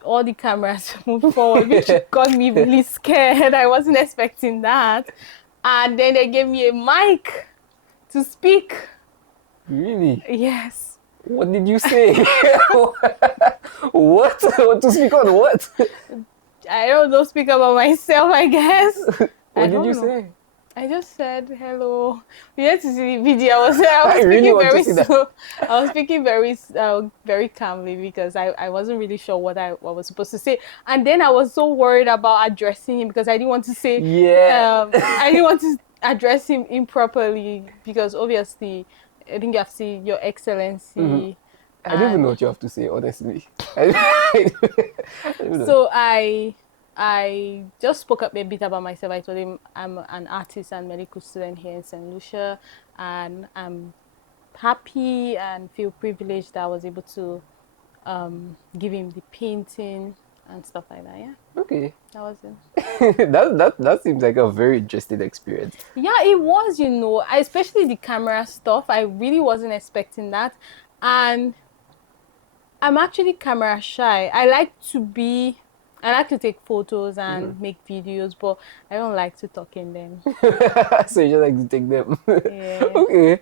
all the cameras moved forward, which got me really scared. I wasn't expecting that. And then they gave me a mic to speak. Really? Yes. What did you say? What? To speak on what? I don't know, speak about myself, I guess. I What did don't you know. say? I just said hello. You had to see the video. I I was really speaking want to very see that. slow. I was speaking very calmly because I wasn't really sure what I was supposed to say. And then I was so worried about addressing him because I didn't want to say Yeah. I didn't want to address him improperly because obviously I think you have to say Your Excellency. I don't even know And what you have to say, honestly. I don't even know. so I just spoke up a bit about myself. I told him I'm an artist and medical student here in St. Lucia, and I'm happy and feel privileged that I was able to give him the painting and stuff like that. Yeah, Okay. that was it. That seems like a very interesting experience. Yeah, it was, especially the camera stuff. I really wasn't expecting that. And I'm actually camera shy. I like to take photos and make videos, but I don't like to talk in them. So you just like to take them. Yeah. Okay.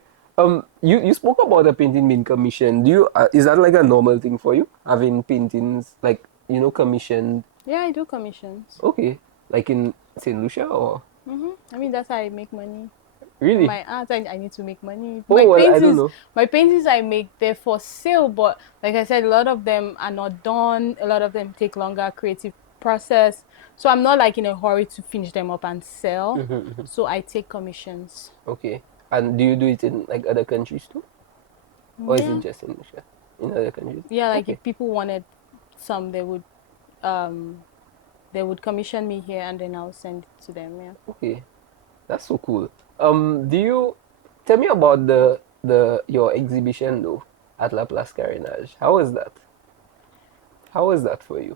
You spoke about the painting being commissioned. Do you is that like a normal thing for you? Having paintings like commissioned? Yeah, I do commissions. Okay. Like in Saint Lucia or I mean, that's how I make money. From really? my art, I need to make money. Oh well, I don't know. My paintings I make, they're for sale, but like I said, a lot of them are not done. A lot of them take longer creative process. So I'm not like in a hurry to finish them up and sell. So I take commissions. Okay. And do you do it in like other countries too? Or is it Yeah. just in Lucia? In other countries? Yeah, like Okay. if people wanted some, um they would commission me here and then I'll send it to them. Yeah. Okay. That's so cool. Do you tell me about the your exhibition though at La Place Carénage? How was that? How was that for you?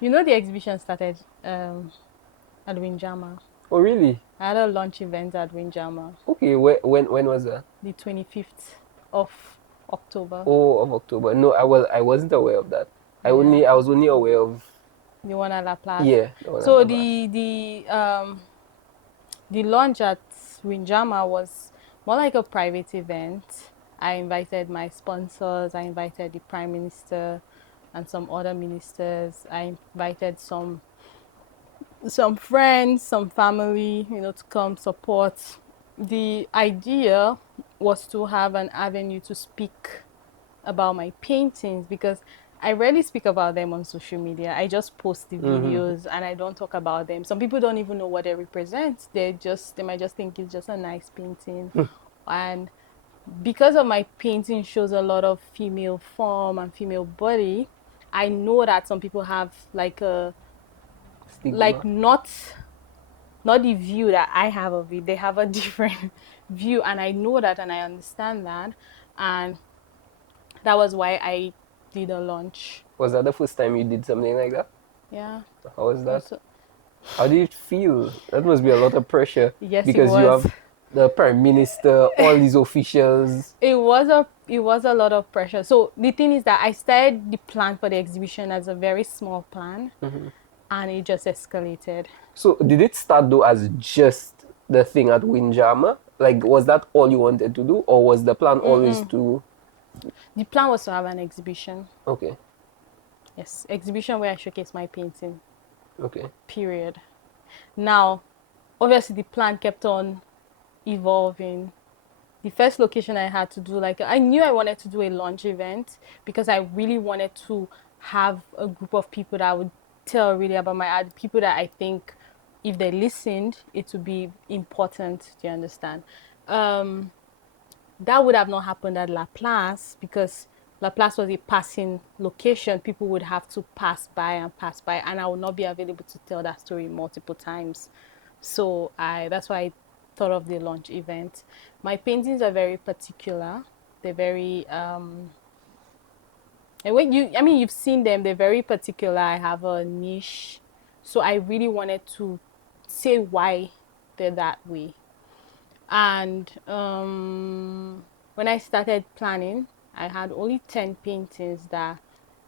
The exhibition started at Windjammer. Oh really? I had a launch event at Windjammer, Okay. When was that? the 25th of October. Oh, of October. No, I wasn't aware of that. Yeah. I was only aware of The one at La Place. yeah the one at So La Place. the launch at Windjammer was more like a private event. I invited my sponsors, I invited the Prime Minister and some other ministers. I invited some some friends, some family, to come support. The idea was to have an avenue to speak about my paintings because I rarely speak about them on social media. I just post the videos and I don't talk about them. Some people don't even know what they represent. They might just think it's just a nice painting. And because of my painting shows a lot of female form and female body, I know that some people have like Stigma. not the view that I have of it. They have a different view, and I know that and I understand that. And that was why I did a launch. Was that the first time you did something like that? Yeah. How was that? Also, How did it feel? That must be a lot of pressure yes, it because you was. have the Prime Minister, all these officials. It was a lot of pressure. So the thing is that I started the plan for the exhibition as a very small plan, and it just escalated. So did it start though as just the thing at Windjammer? Like, was that all you wanted to do, or was the plan always to? The plan was to have an exhibition. Okay, Yes, exhibition where I showcase my painting. okay. Period. Now, obviously, the plan kept on evolving. The first location I had to do, like, I knew I wanted to do a launch event because I really wanted to have a group of people that would tell really about my art, people that I think if they listened, it would be important. Do you understand? That would have not happened at La Place because La Place was a passing location. People would have to pass by, and I would not be available to tell that story multiple times. So that's why I thought of the launch event. My paintings are very particular. They're very and you've seen them, they're very particular. I have a niche. So I really wanted to say why they're that way. And when I started planning, I had only 10 paintings that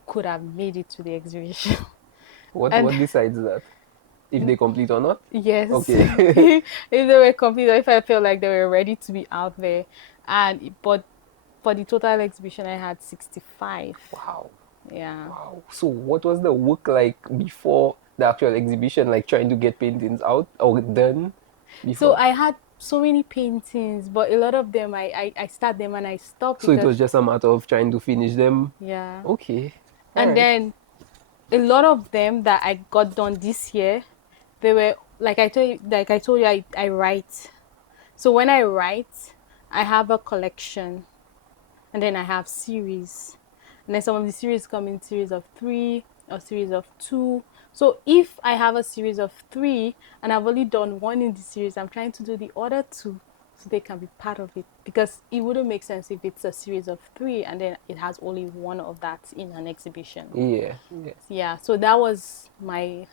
could have made it to the exhibition. And What decides that? If they complete or not? yes, Okay. if they were complete, or if I felt like they were ready to be out there. But for the total exhibition, I had 65. Wow. Yeah. Wow. So what was the work like before the actual exhibition? Like trying to get paintings out or done So before? I had so many paintings, but a lot of them I start them and I stop So it because was just a matter of trying to finish them. yeah. Okay. All And right. then a lot of them that I got done this year, they were like I told you, I write. So when I write, I have a collection, and then I have series, and then some of the series come in series of 3 or series of 2. So if I have a series of 3 and I've only done one in the series, I'm trying to do the other 2 so they can be part of it, because it wouldn't make sense if it's a series of 3 and then it has only one of that in an exhibition. Yeah. Yeah. Yeah, so that was my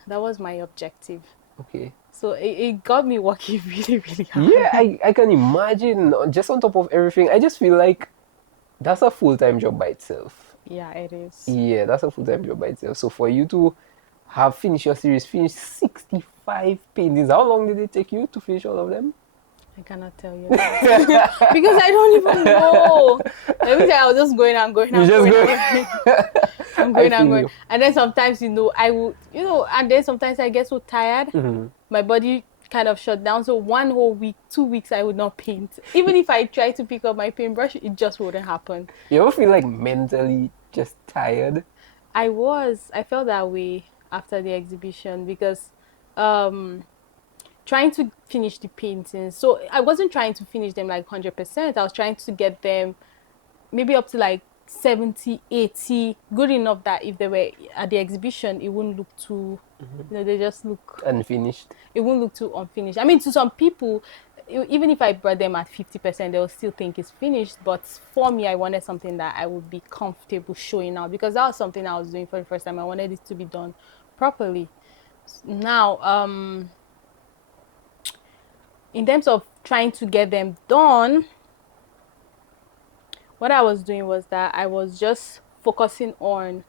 objective. Okay. So it got me working really, really hard. Yeah, I can imagine. Just on top of everything, I just feel like that's a full-time job by itself. Yeah, it is. Yeah, that's a full-time job by itself. So for you to have finished your series, finish 65 paintings, how long did it take you to finish all of them? I cannot tell you that. Because I don't even know. Every time I was just going, I'm going, You I'm just going, go. I'm going. I'm I going, I'm feel going. you. And then sometimes, I would, and then sometimes I get so tired, my body kind of shut down. So 1 whole week, 2 weeks, I would not paint. Even if I try to pick up my paintbrush, it just wouldn't happen. You ever feel like mentally just tired? I felt that way after the exhibition because um, trying to finish the paintings. So I wasn't trying to finish them like 100%. I was trying to get them maybe up to like 70, 80, good enough that if they were at the exhibition, it wouldn't look too, they just look, Unfinished. it won't look too unfinished. I mean, to some people, even if I brought them at 50%, they'll still think it's finished. But for me, I wanted something that I would be comfortable showing out, because that was something I was doing for the first time. I wanted it to be done properly. Now, in terms of trying to get them done, what I was doing was that I was just focusing on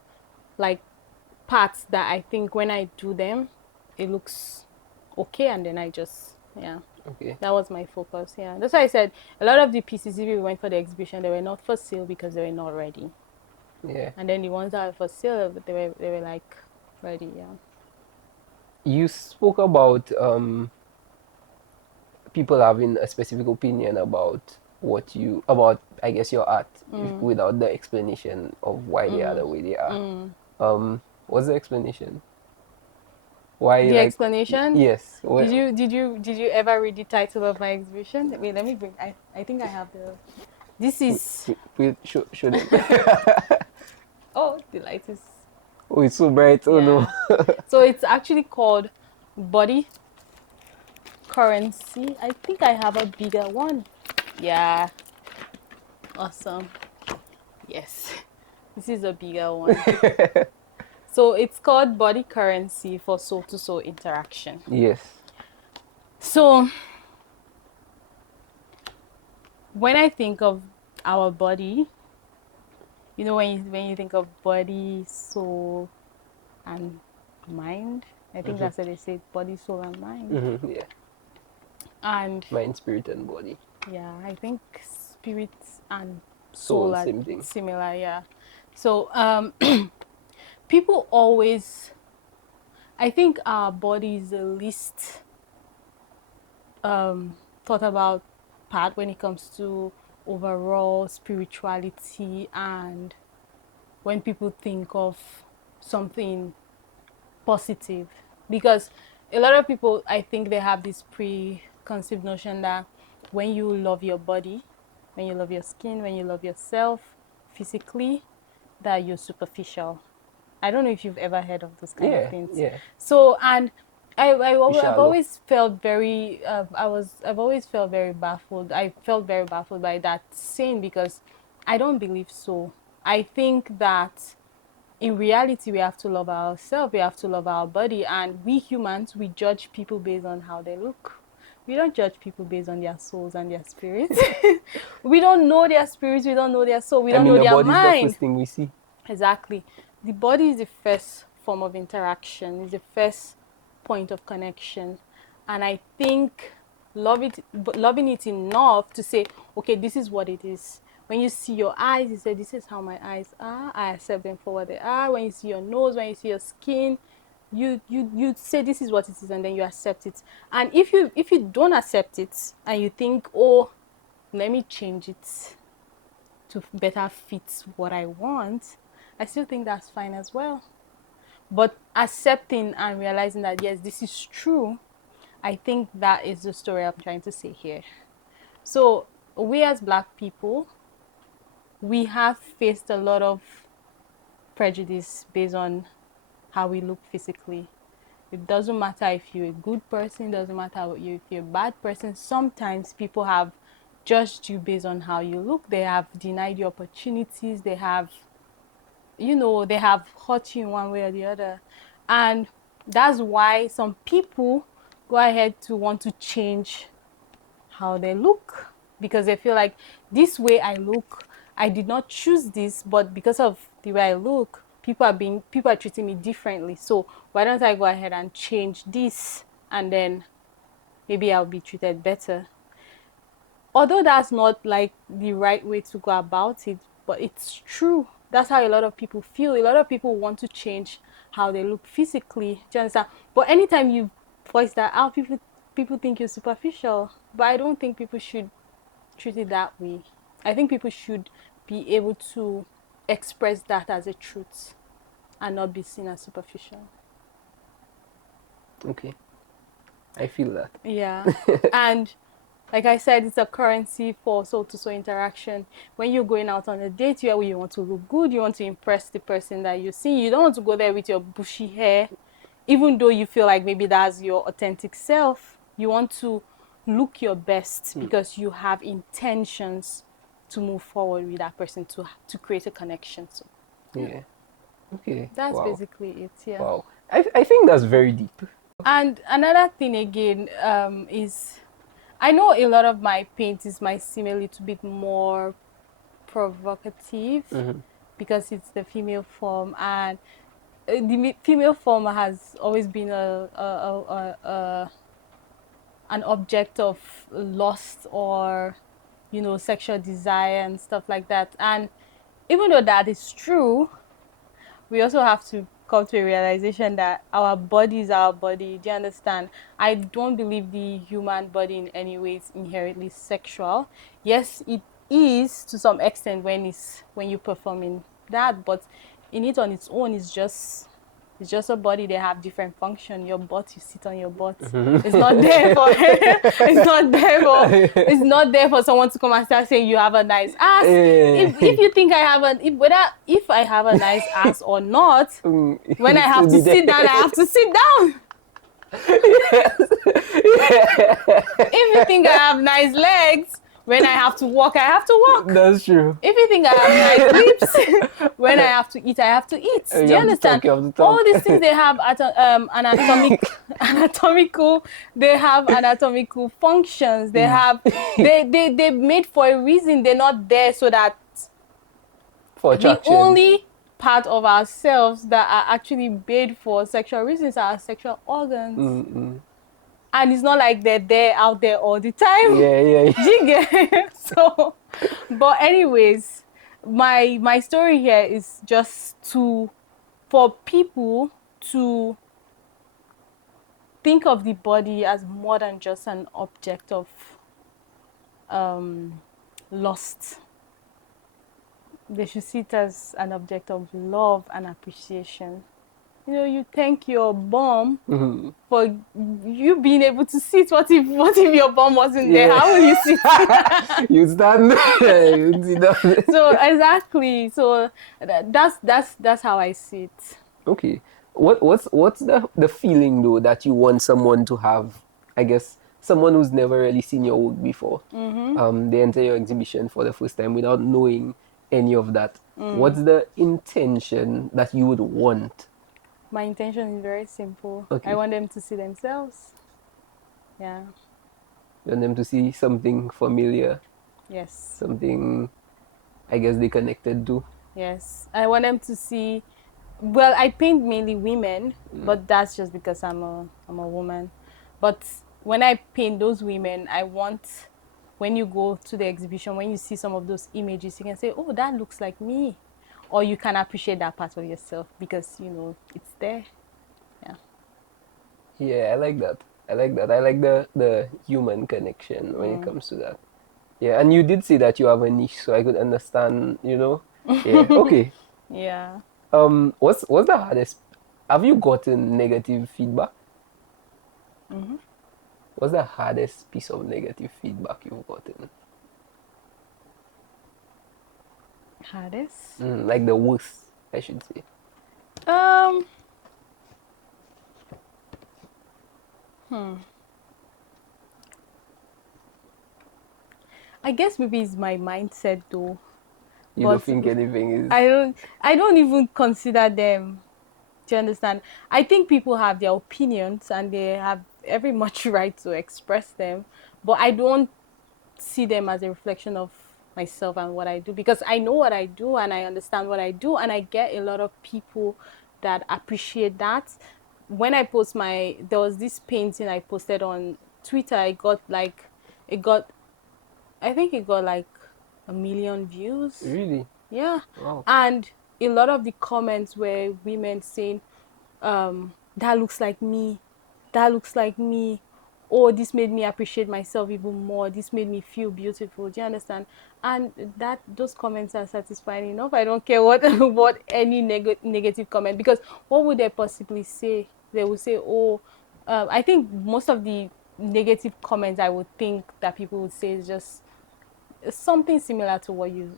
like parts that I think when I do them, it looks okay, and then I just, yeah. Okay. That was my focus, yeah. That's why I said a lot of the pieces, if we went for the exhibition, they were not for sale because they were not ready. Yeah. And then the ones that were for sale, they were like ready, yeah. You spoke about people having a specific opinion about about, I guess, your art without the explanation of why they are the way they are. What's the explanation? Why, The like, explanation. yes, Did you ever read the title of my exhibition? Wait, let me bring. I think I have the. This is. we show them. Oh, the light is. Oh, it's so bright. Oh no. Yeah. So it's actually called body currency. I think I have a bigger one. Yeah. Awesome. Yes. This is a bigger one. So it's called body currency for soul to soul interaction. Yes. So when I think of our body, when you think of body, soul, and mind, I think that's what they say: body, soul, and mind. Yeah. And Mind, spirit, and body. yeah, I think spirit and Soul, soul are same thing. similar. Yeah. So people always, I think our body is the least thought about part when it comes to overall spirituality, and when people think of something positive, because a lot of people, I think, they have this preconceived notion that when you love your body, when you love your skin, when you love yourself physically, that you're superficial. I don't know if you've ever heard of those kind of things. Yeah. So, and I've Shallow. always felt very I've always felt very baffled. I felt very baffled by that saying, because I don't believe so. I think that in reality we have to love ourselves, we have to love our body, and we humans, we judge people based on how they look. We don't judge people based on their souls and their spirits. We don't know their spirits, we don't know their soul, we don't know the their body is the mind. first thing we see. Exactly. The body is the first form of interaction, is the first point of connection. And I think loving it enough to say, okay, this is what it is. When you see your eyes, you say, this is how my eyes are. I accept them for what they are. When you see your nose, when you see your skin, you say this is what it is, and then you accept it. And if you don't accept it and you think, oh, let me change it to better fit what I want, I still think that's fine as well. But accepting and realizing that, yes, this is true, I think that is the story I'm trying to say here. So we as Black people, we have faced a lot of prejudice based on how we look physically. It doesn't matter if you're a good person, it doesn't matter if you're a bad person. Sometimes people have judged you based on how you look. They have denied you opportunities. They have hurt you in one way or the other. And that's why some people go ahead to want to change how they look, because they feel like, this way I look, I did not choose this, but because of the way I look, people are treating me differently. So why don't I go ahead and change this, and then maybe I'll be treated better. Although that's not like the right way to go about it, but it's true. That's how a lot of people feel. A lot of people want to change how they look physically. Do you understand? But anytime you voice that out, people think you're superficial. But I don't think people should treat it that way. I think people should be able to express that as a truth and not be seen as superficial. Okay. I feel that. Yeah. And like I said, it's a currency for soul to soul interaction. When you're going out on a date, you want to look good, you want to impress the person that you see. You don't want to go there with your bushy hair, even though you feel like maybe that's your authentic self. You want to look your best because you have intentions to move forward with that person, to create a connection. So Yeah. Okay. that's Wow. basically it. Yeah. Wow. I think that's very deep. And another thing again is, I know a lot of my paintings might seem a little bit more provocative because it's the female form, and the female form has always been an object of lust, or sexual desire and stuff like that. And even though that is true, we also have to come to a realization that our body is our body. Do you understand? I don't believe the human body in any way is inherently sexual. Yes, it is to some extent when you're performing that, but in it on its own is just it's just a body. They have different function. Your butt, you sit on your butt. It's not there for it's not there for someone to come and start saying you have a nice ass. If you think I have if I have a nice ass or not, when I have to sit down, I have to sit down. If you think I have nice legs, when I have to walk, I have to walk. That's true. If you think I have nice lips, when I have to eat, I have to eat. Do you understand? All these things they have anatomical. They have anatomical functions. They have they made for a reason. They're not there so that For attraction. the only part of ourselves that are actually made for sexual reasons are our sexual organs. And it's not like they're there out there all the time. Yeah. So, but anyways, my story here is just for people to think of the body as more than just an object of lust. They should see it as an object of love and appreciation. You know, you thank your bum for you being able to sit. What if your bum wasn't there? How will you sit? You stand there. You sit down. So exactly. So that's how I see it. Okay. What's the feeling though that you want someone to have? I guess someone who's never really seen your work before. They enter your exhibition for the first time without knowing any of that. What's the intention that you would want? My intention is very simple. Okay. I want them to see themselves. Yeah. You want them to see something familiar, Yes. something I guess they connected to. Yes. I want them to see. Well, I paint mainly women, but that's just because I'm a woman. But when I paint those women, I want when you go to the exhibition, when you see some of those images, you can say, "Oh, that looks like me." Or you can appreciate that part of yourself because, you know, it's there. Yeah. Yeah, I like that. I like the human connection when it comes to that. Yeah, and you did say that you have a niche, so I could understand, you know. Yeah. Okay. Yeah. What's the hardest? Have you gotten negative feedback? What's the hardest piece of negative feedback you've gotten? Hardest? Like the worst, I should say. I guess maybe it's my mindset though. You don't think anything is... I don't even consider them. Do you understand? I think people have their opinions and they have every much right to express them, but I don't see them as a reflection of myself and what I do, because I know what I do and I understand what I do, and I get a lot of people that appreciate that. When I post there was this painting I posted on Twitter. I think it got like 1 million views. Really? Yeah. Wow. And a lot of the comments were women saying, that looks like me. That looks like me. Oh, this made me appreciate myself even more. This made me feel beautiful. Do you understand? And those comments are satisfying enough. I don't care what any negative comment, because what would they possibly say? They would say, oh, I think most of the negative comments I would think that people would say is just something similar to what you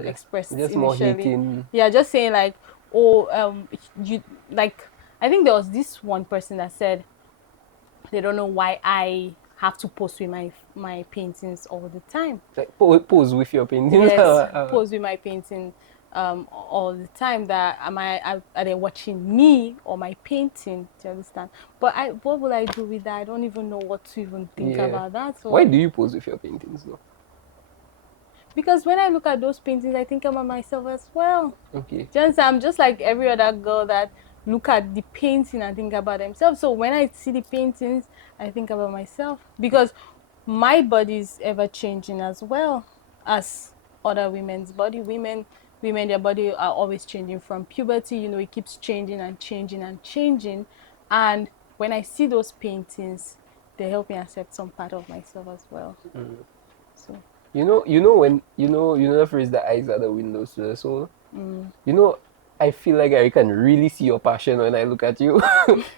expressed just initially. More hating. Yeah, just saying like, oh, you like. I think there was this one person that said they don't know why I have to post with my paintings all the time. Like pose with your paintings. Yes, pose with my painting all the time. That are they watching me or my painting? Do you understand? But what will I do with that? I don't even know what to even think about that. So, why do you pose with your paintings though? Because when I look at those paintings, I think about myself as well. Okay. Do you understand? I'm just like every other girl that look at the painting and think about themselves. So when I see the paintings, I think about myself, because my body is ever changing as well as other women's body. Women women, their body are always changing from puberty. You know, it keeps changing and changing and changing. And when I see those paintings, they help me accept some part of myself as well. So You know when you know the phrase the eyes are the windows to the soul. You know, I feel like I can really see your passion when I look at you.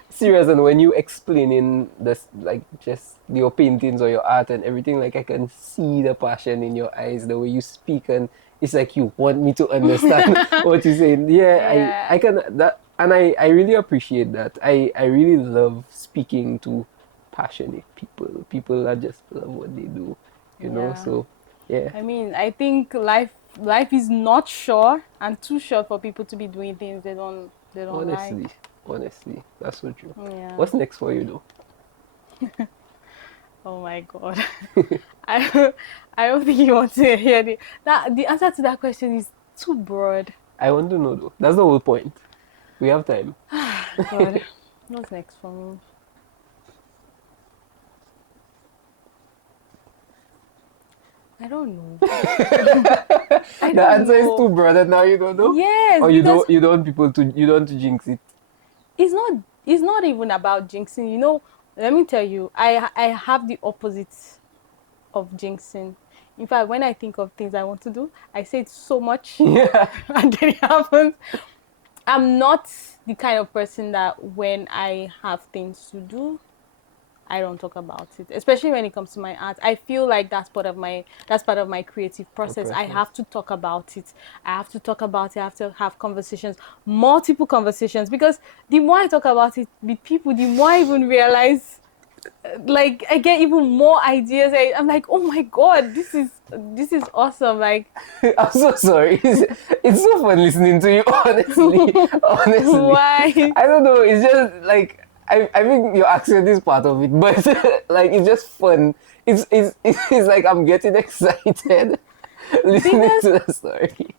Serious, and when you explaining this, like just your paintings or your art and everything, like I can see the passion in your eyes, the way you speak, and it's like you want me to understand what you're saying. Yeah, Yeah. I can that, and I really appreciate that. I really love speaking to passionate people that just love what they do, you know. Yeah. So yeah. I mean, I think life is not short and too short for people to be doing things they don't like. Honestly, that's so true. Yeah. What's next for you though? Oh my God. I I don't think you want to hear the answer to that question is too broad. I want to know though. That's the whole point. We have time. God, what's next for me? I don't know. I The don't answer is know. too broad and now you don't know? Yes, Or because you don't want people to you don't want to jinx it. it's not even about jinxing. You know, let me tell you, I have the opposite of jinxing. In fact, when I think of things I want to do, I say it so much Yeah. and then it happens. I'm not the kind of person that when I have things to do, I don't talk about it, especially when it comes to my art. I feel like that's part of my creative process. I have to talk about it. I have to talk about it. I have to have conversations, multiple conversations, because the more I talk about it with people, the more I even realize, like I get even more ideas. I'm like, oh my God, this is awesome. Like, I'm so sorry. It's so fun listening to you, honestly. Honestly. why? I don't know, it's just like I think your accent is part of it, but like it's just fun. It's like I'm getting excited listening Because to the story.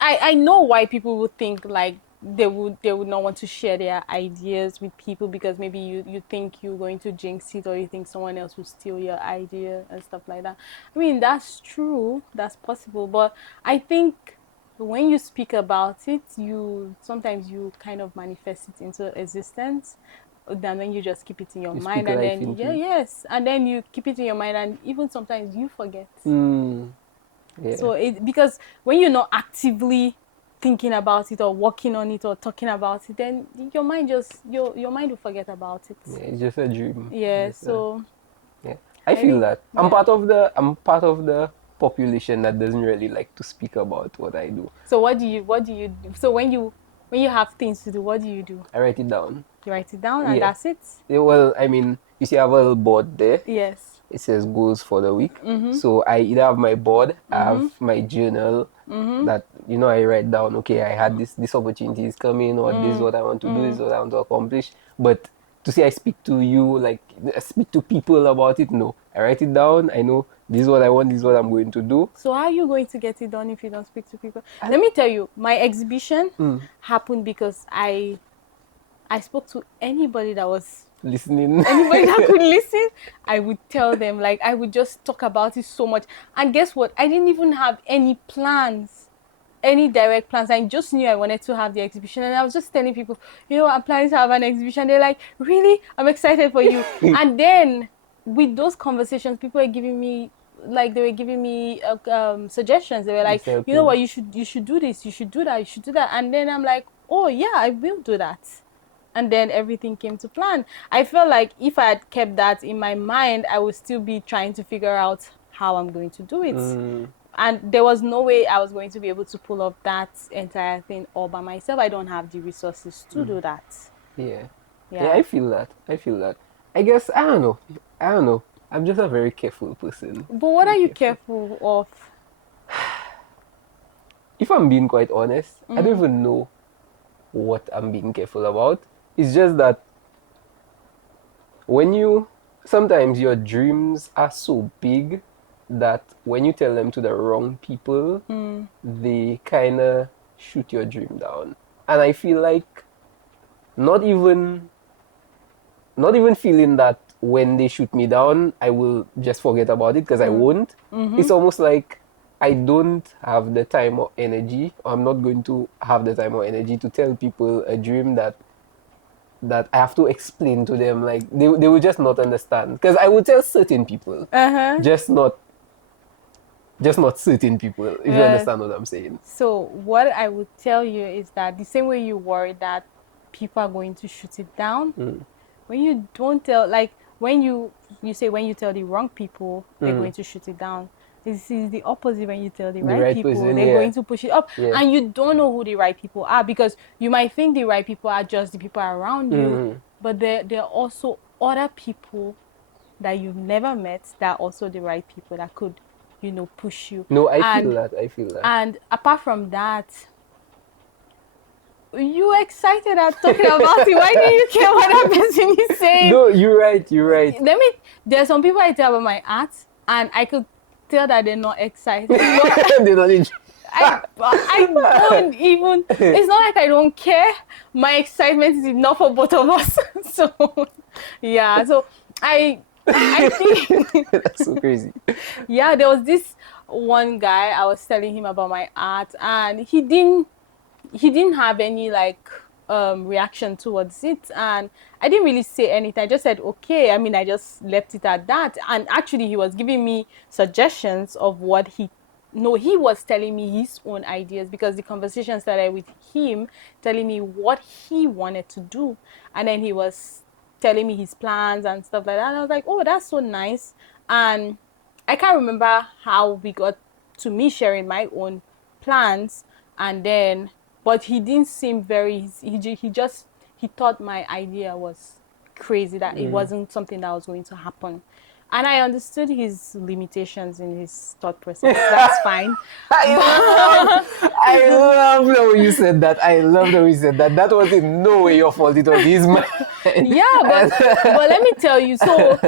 I know why people would think like they would not want to share their ideas with people, because maybe you think you're going to jinx it, or you think someone else will steal your idea and stuff like that. I mean, that's true, that's possible, but I think when you speak about it, you sometimes you kind of manifest it into existence than when you just keep it in your You mind, speak and life then into yeah, it. yes, and then you keep it in your mind, and even sometimes you forget. Yeah. So it, because when you're not actively thinking about it or working on it or talking about it, then your mind just your mind will forget about it. Yeah, it's just a dream. Yeah. Just a, So yeah. I I feel think, that. yeah. I'm part of the population that doesn't really like to speak about what I do. So what do you do? So when you have things to do, what do you do? I write it down. You write it down and Yeah. that's it. Yeah, well, I mean, you see I have a little board there. Yes. It says goals for the week. So I either have my board, I have my journal that I write down. Okay, I had this opportunity is coming, or this is what I want to do, this is what I want to accomplish. But to say I speak to you, like I speak to people about it, no. I write it down. I know this is what I want. This is what I'm going to do. So how are you going to get it done if you don't speak to people? Let me tell you, my exhibition happened because I spoke to anybody that was Listening. anybody that could listen. I would tell them, like I would just talk about it so much. And guess what? I didn't even have any plans, any direct plans. I just knew I wanted to have the exhibition, and I was just telling people, I'm planning to have an exhibition. They're like, really? I'm excited for you. And then with those conversations, people were giving me suggestions. They were like, Yes, you know what, you should do this, you should do that, you should do that. And then I'm like, oh yeah, I will do that. And then everything came to plan. I felt like if I had kept that in my mind, I would still be trying to figure out how I'm going to do it. And there was no way I was going to be able to pull off that entire thing all by myself. I don't have the resources to do that. Yeah. Yeah. Yeah, I feel that. I guess I don't know. I'm just a very careful person. But what are you careful of? If I'm being quite honest, I don't even know what I'm being careful about. It's just that sometimes your dreams are so big that when you tell them to the wrong people, they kind of shoot your dream down. And I feel like not even feeling that when they shoot me down, I will just forget about it, because I won't. It's almost like I don't have the time or energy, or I'm not going to have the time or energy to tell people a dream that I have to explain to them. Like they will just not understand. Because I would tell certain people, Uh-huh. just not certain people, if you Well, understand what I'm saying. so what I would tell you is that the same way you worry that people are going to shoot it down, when you don't tell, like when you say when you tell the wrong people, they're going to shoot it down. This is the opposite. When you tell the The right right people, person, they're yeah. going to push it up. Yeah. And you don't know who the right people are, because you might think the right people are just the people around you, but there are also other people that you've never met that are also the right people that could, push you. No, I feel And that. I feel that. and apart from that, you excited at talking about it. Why do you care what that person is saying? No, you're right. You're right. There's some people I tell about my art, and I could tell that they're not excited. But They're not in- I don't even, it's not like I don't care. My excitement is enough for both of us. So, yeah. So, I think, That's so crazy. yeah, there was this one guy, I was telling him about my art, and he didn't have any like reaction towards it, and I didn't really say anything. I just said okay. I mean, I just left it at that. And actually he was giving me suggestions of what he was telling me his own ideas, because the conversation started with him telling me what he wanted to do, and then he was telling me his plans and stuff like that, and I was like, oh, that's so nice. And I can't remember how we got to me sharing my own plans, and then, but he didn't seem very, he thought my idea was crazy, that it wasn't something that was going to happen. And I understood his limitations in his thought process. That's fine. I love the way you said that. I love the way you said that. That was in no way your fault. It was his mind. Yeah, but let me tell you. So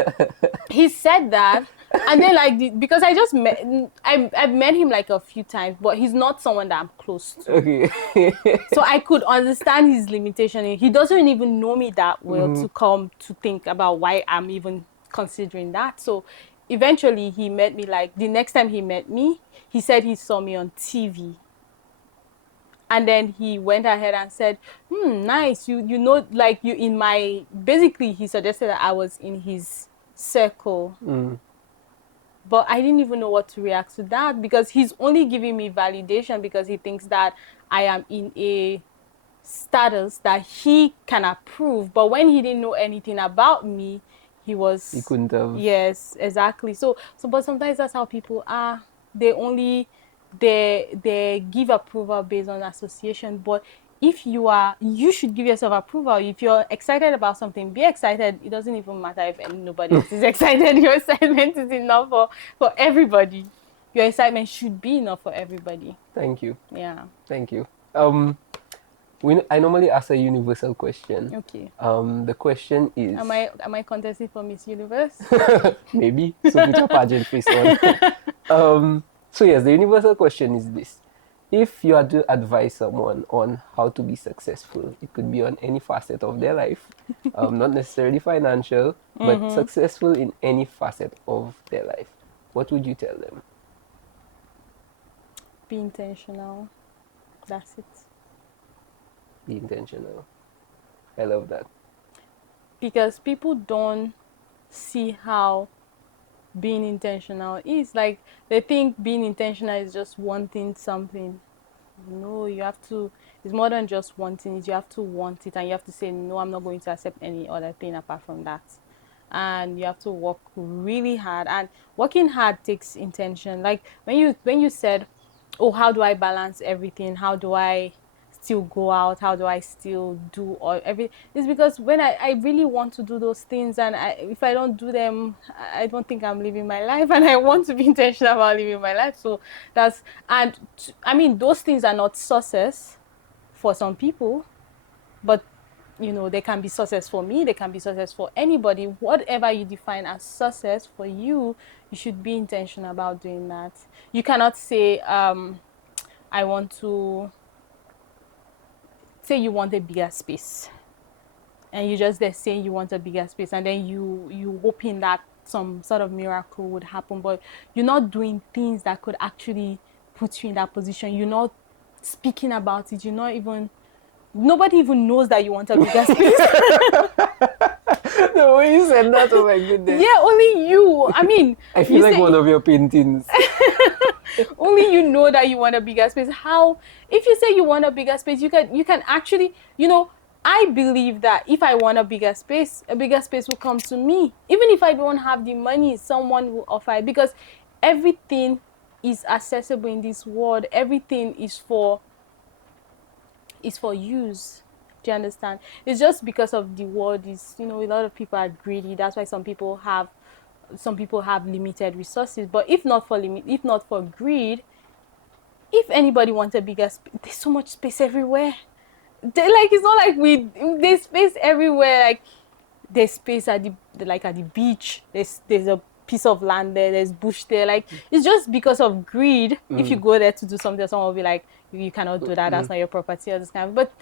he said that, and then because I've met him like a few times, but he's not someone that I'm close to. Okay. So I could understand his limitation. He doesn't even know me that well to come to think about why I'm even considering that. So eventually he met me, like the next time he met me, he said he saw me on TV. And then he went ahead and said, nice, you know, like you in my, basically he suggested that I was in his circle. But I didn't even know what to react to that, because he's only giving me validation because he thinks that I am in a status that he can approve. But when he didn't know anything about me, he couldn't have. Yes, exactly. So but sometimes that's how people are. They give approval based on association. But if you should give yourself approval. If you're excited about something, be excited. It doesn't even matter if nobody else is excited. Your excitement is enough for everybody. Your excitement should be enough for everybody. Thank you. Yeah. Thank you. I normally ask a universal question. Okay. The question is. Am I contesting for Miss Universe? Maybe. So put your pageant face on. So yes, the universal question is this. If you had to advise someone on how to be successful, it could be on any facet of their life, not necessarily financial, but successful in any facet of their life, what would you tell them? Be intentional. That's it. Be intentional. I love that. Because people don't see how being intentional is. Like, they think being intentional is just wanting something. No, it's more than just wanting it. You have to want it, and you have to say, no, I'm not going to accept any other thing apart from that. And you have to work really hard, and working hard takes intention. Like when you said, oh, how do I balance everything? How do I still go out? How do I still do all everything? It's because when I really want to do those things, and if I don't do them, I don't think I'm living my life, and I want to be intentional about living my life. So I mean, those things are not success for some people, but they can be success for me, they can be success for anybody. Whatever you define as success for you, you should be intentional about doing that. You cannot say, I want to say you want a bigger space, and you just there saying you want a bigger space, and then you hoping that some sort of miracle would happen, but you're not doing things that could actually put you in that position. You're not speaking about it. You're not even, nobody even knows that you want a bigger space. The way you said that, oh my goodness. Yeah, only you. I mean, I feel you like say- one of your paintings. only you know that you want a bigger space. How, if you say you want a bigger space, you can actually, I believe that if I want a bigger space will come to me. Even if I don't have the money, someone will offer it, because everything is accessible in this world. Everything is for use. Do you understand? It's just because of the world is, a lot of people are greedy. That's why some people have limited resources. But if not for greed, if anybody wants a bigger space, there's so much space everywhere. It's not like there's space everywhere. Like, there's space at the beach. There's a piece of land there. There's bush there. Like, it's just because of greed. If you go there to do something, someone will be like, you cannot do that. That's not your property. Or this kind of. But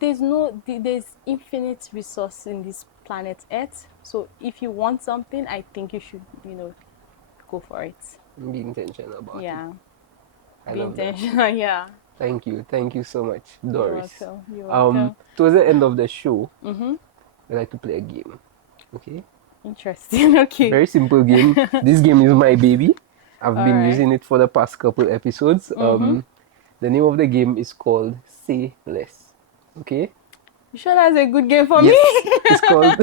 there's infinite resource in this planet Earth. So if you want something, I think you should, go for it. Be intentional about it. Yeah. I Be love that. intentional. Yeah. Thank you so much, Doris. You're welcome. Towards the end of the show, Mm-hmm. I like to play a game. Okay? Interesting. Okay. Very simple game. This game is my baby. I've been Alright. using it for the past couple episodes. The name of the game is called Say Less. Okay? You sure that's a good game for me? It's called.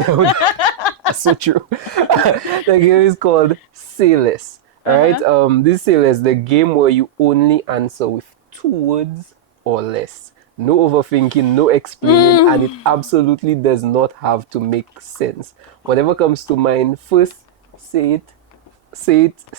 That's so true. The game is called Say Less. Alright? This Say Less, the game where you only answer with 2 words or less. No overthinking, no explaining, and it absolutely does not have to make sense. Whatever comes to mind, first say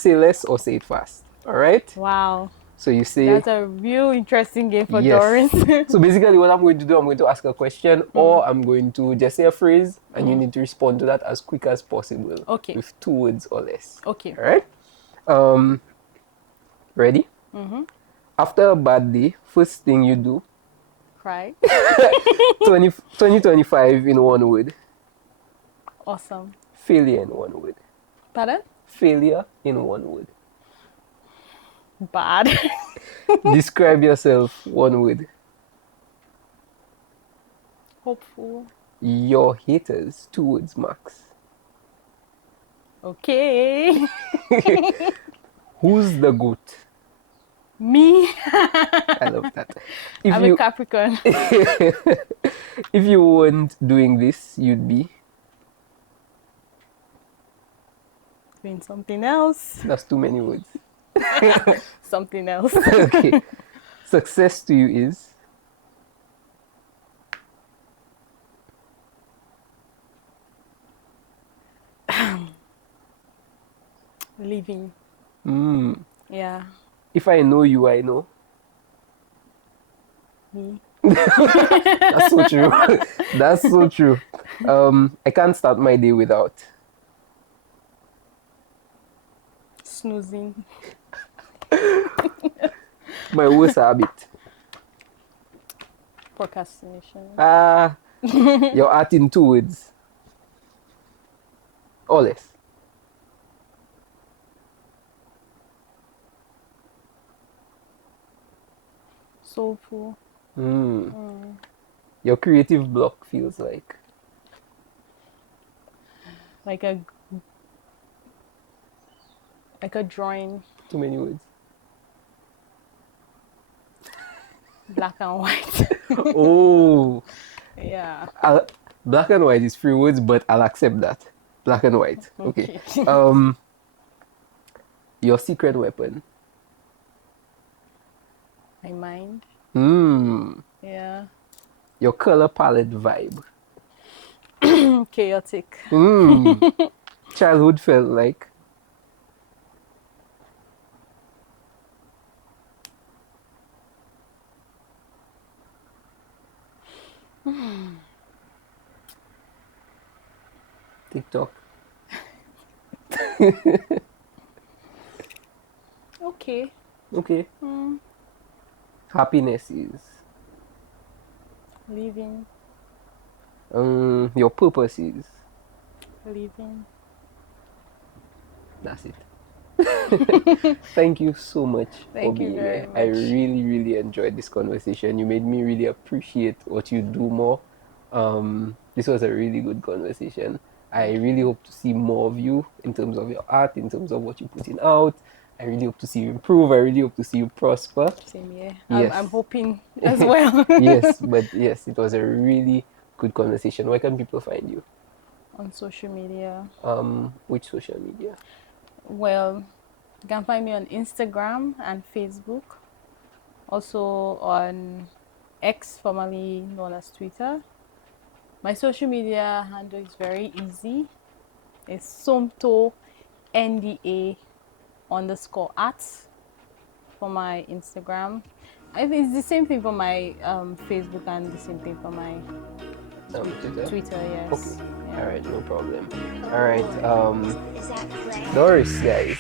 less or say it fast. Alright? Wow. So you say. That's a real interesting game for Yes. Doris. So basically what I'm going to do, I'm going to ask a question or I'm going to just say a phrase and you need to respond to that as quick as possible. Okay. With 2 words or less. Okay. Alright? Ready? After a bad day, first thing you do, Cry. 2025 in 1 word. Awesome. Failure in 1 word. Pardon? Failure in 1 word. Bad. Describe yourself 1 word. Hopeful. Your haters 2 words max. Okay. Who's the goat? Me. I love that. I'm a Capricorn. If you weren't doing this, you'd be. Doing something else. That's too many words. Something else. Okay. Success to you is. Living. Yeah. If I know you, I know. Me. That's so true. That's so true. I can't start my day without. Snoozing. My worst habit. Procrastination. Your art in 2 words. Or less. Soulful. Your creative block feels like. Like a drawing. Too many words. Black and white. Oh. Yeah. Black and white is 3 words, but I'll accept that. Black and white. Okay. Your secret weapon. My mind. Yeah. Your color palette vibe. Chaotic. Childhood felt like. TikTok. Okay. Okay. Happiness is. Living. Your purpose is. Living. That's it. Thank you so much for Thank you being very here. I much. really, really enjoyed this conversation. You made me really appreciate what you do more. This was a really good conversation. I Thank really you. hope to see more of you in terms of your art, in terms of what you're putting out. I really hope to see you improve. I really hope to see you prosper. Same here. Yes. I'm hoping as well. Yes, but yes, it was a really good conversation. Where can people find you? On social media. Which social media? Well, you can find me on Instagram and Facebook. Also on X, formerly known as Twitter. My social media handle is very easy. It's Somto NDA underscore arts for my Instagram. I think it's the same thing for my Facebook and the same thing for my Twitter? Twitter, Okay. yes. Yeah. All right, no problem. All right, Doris, guys.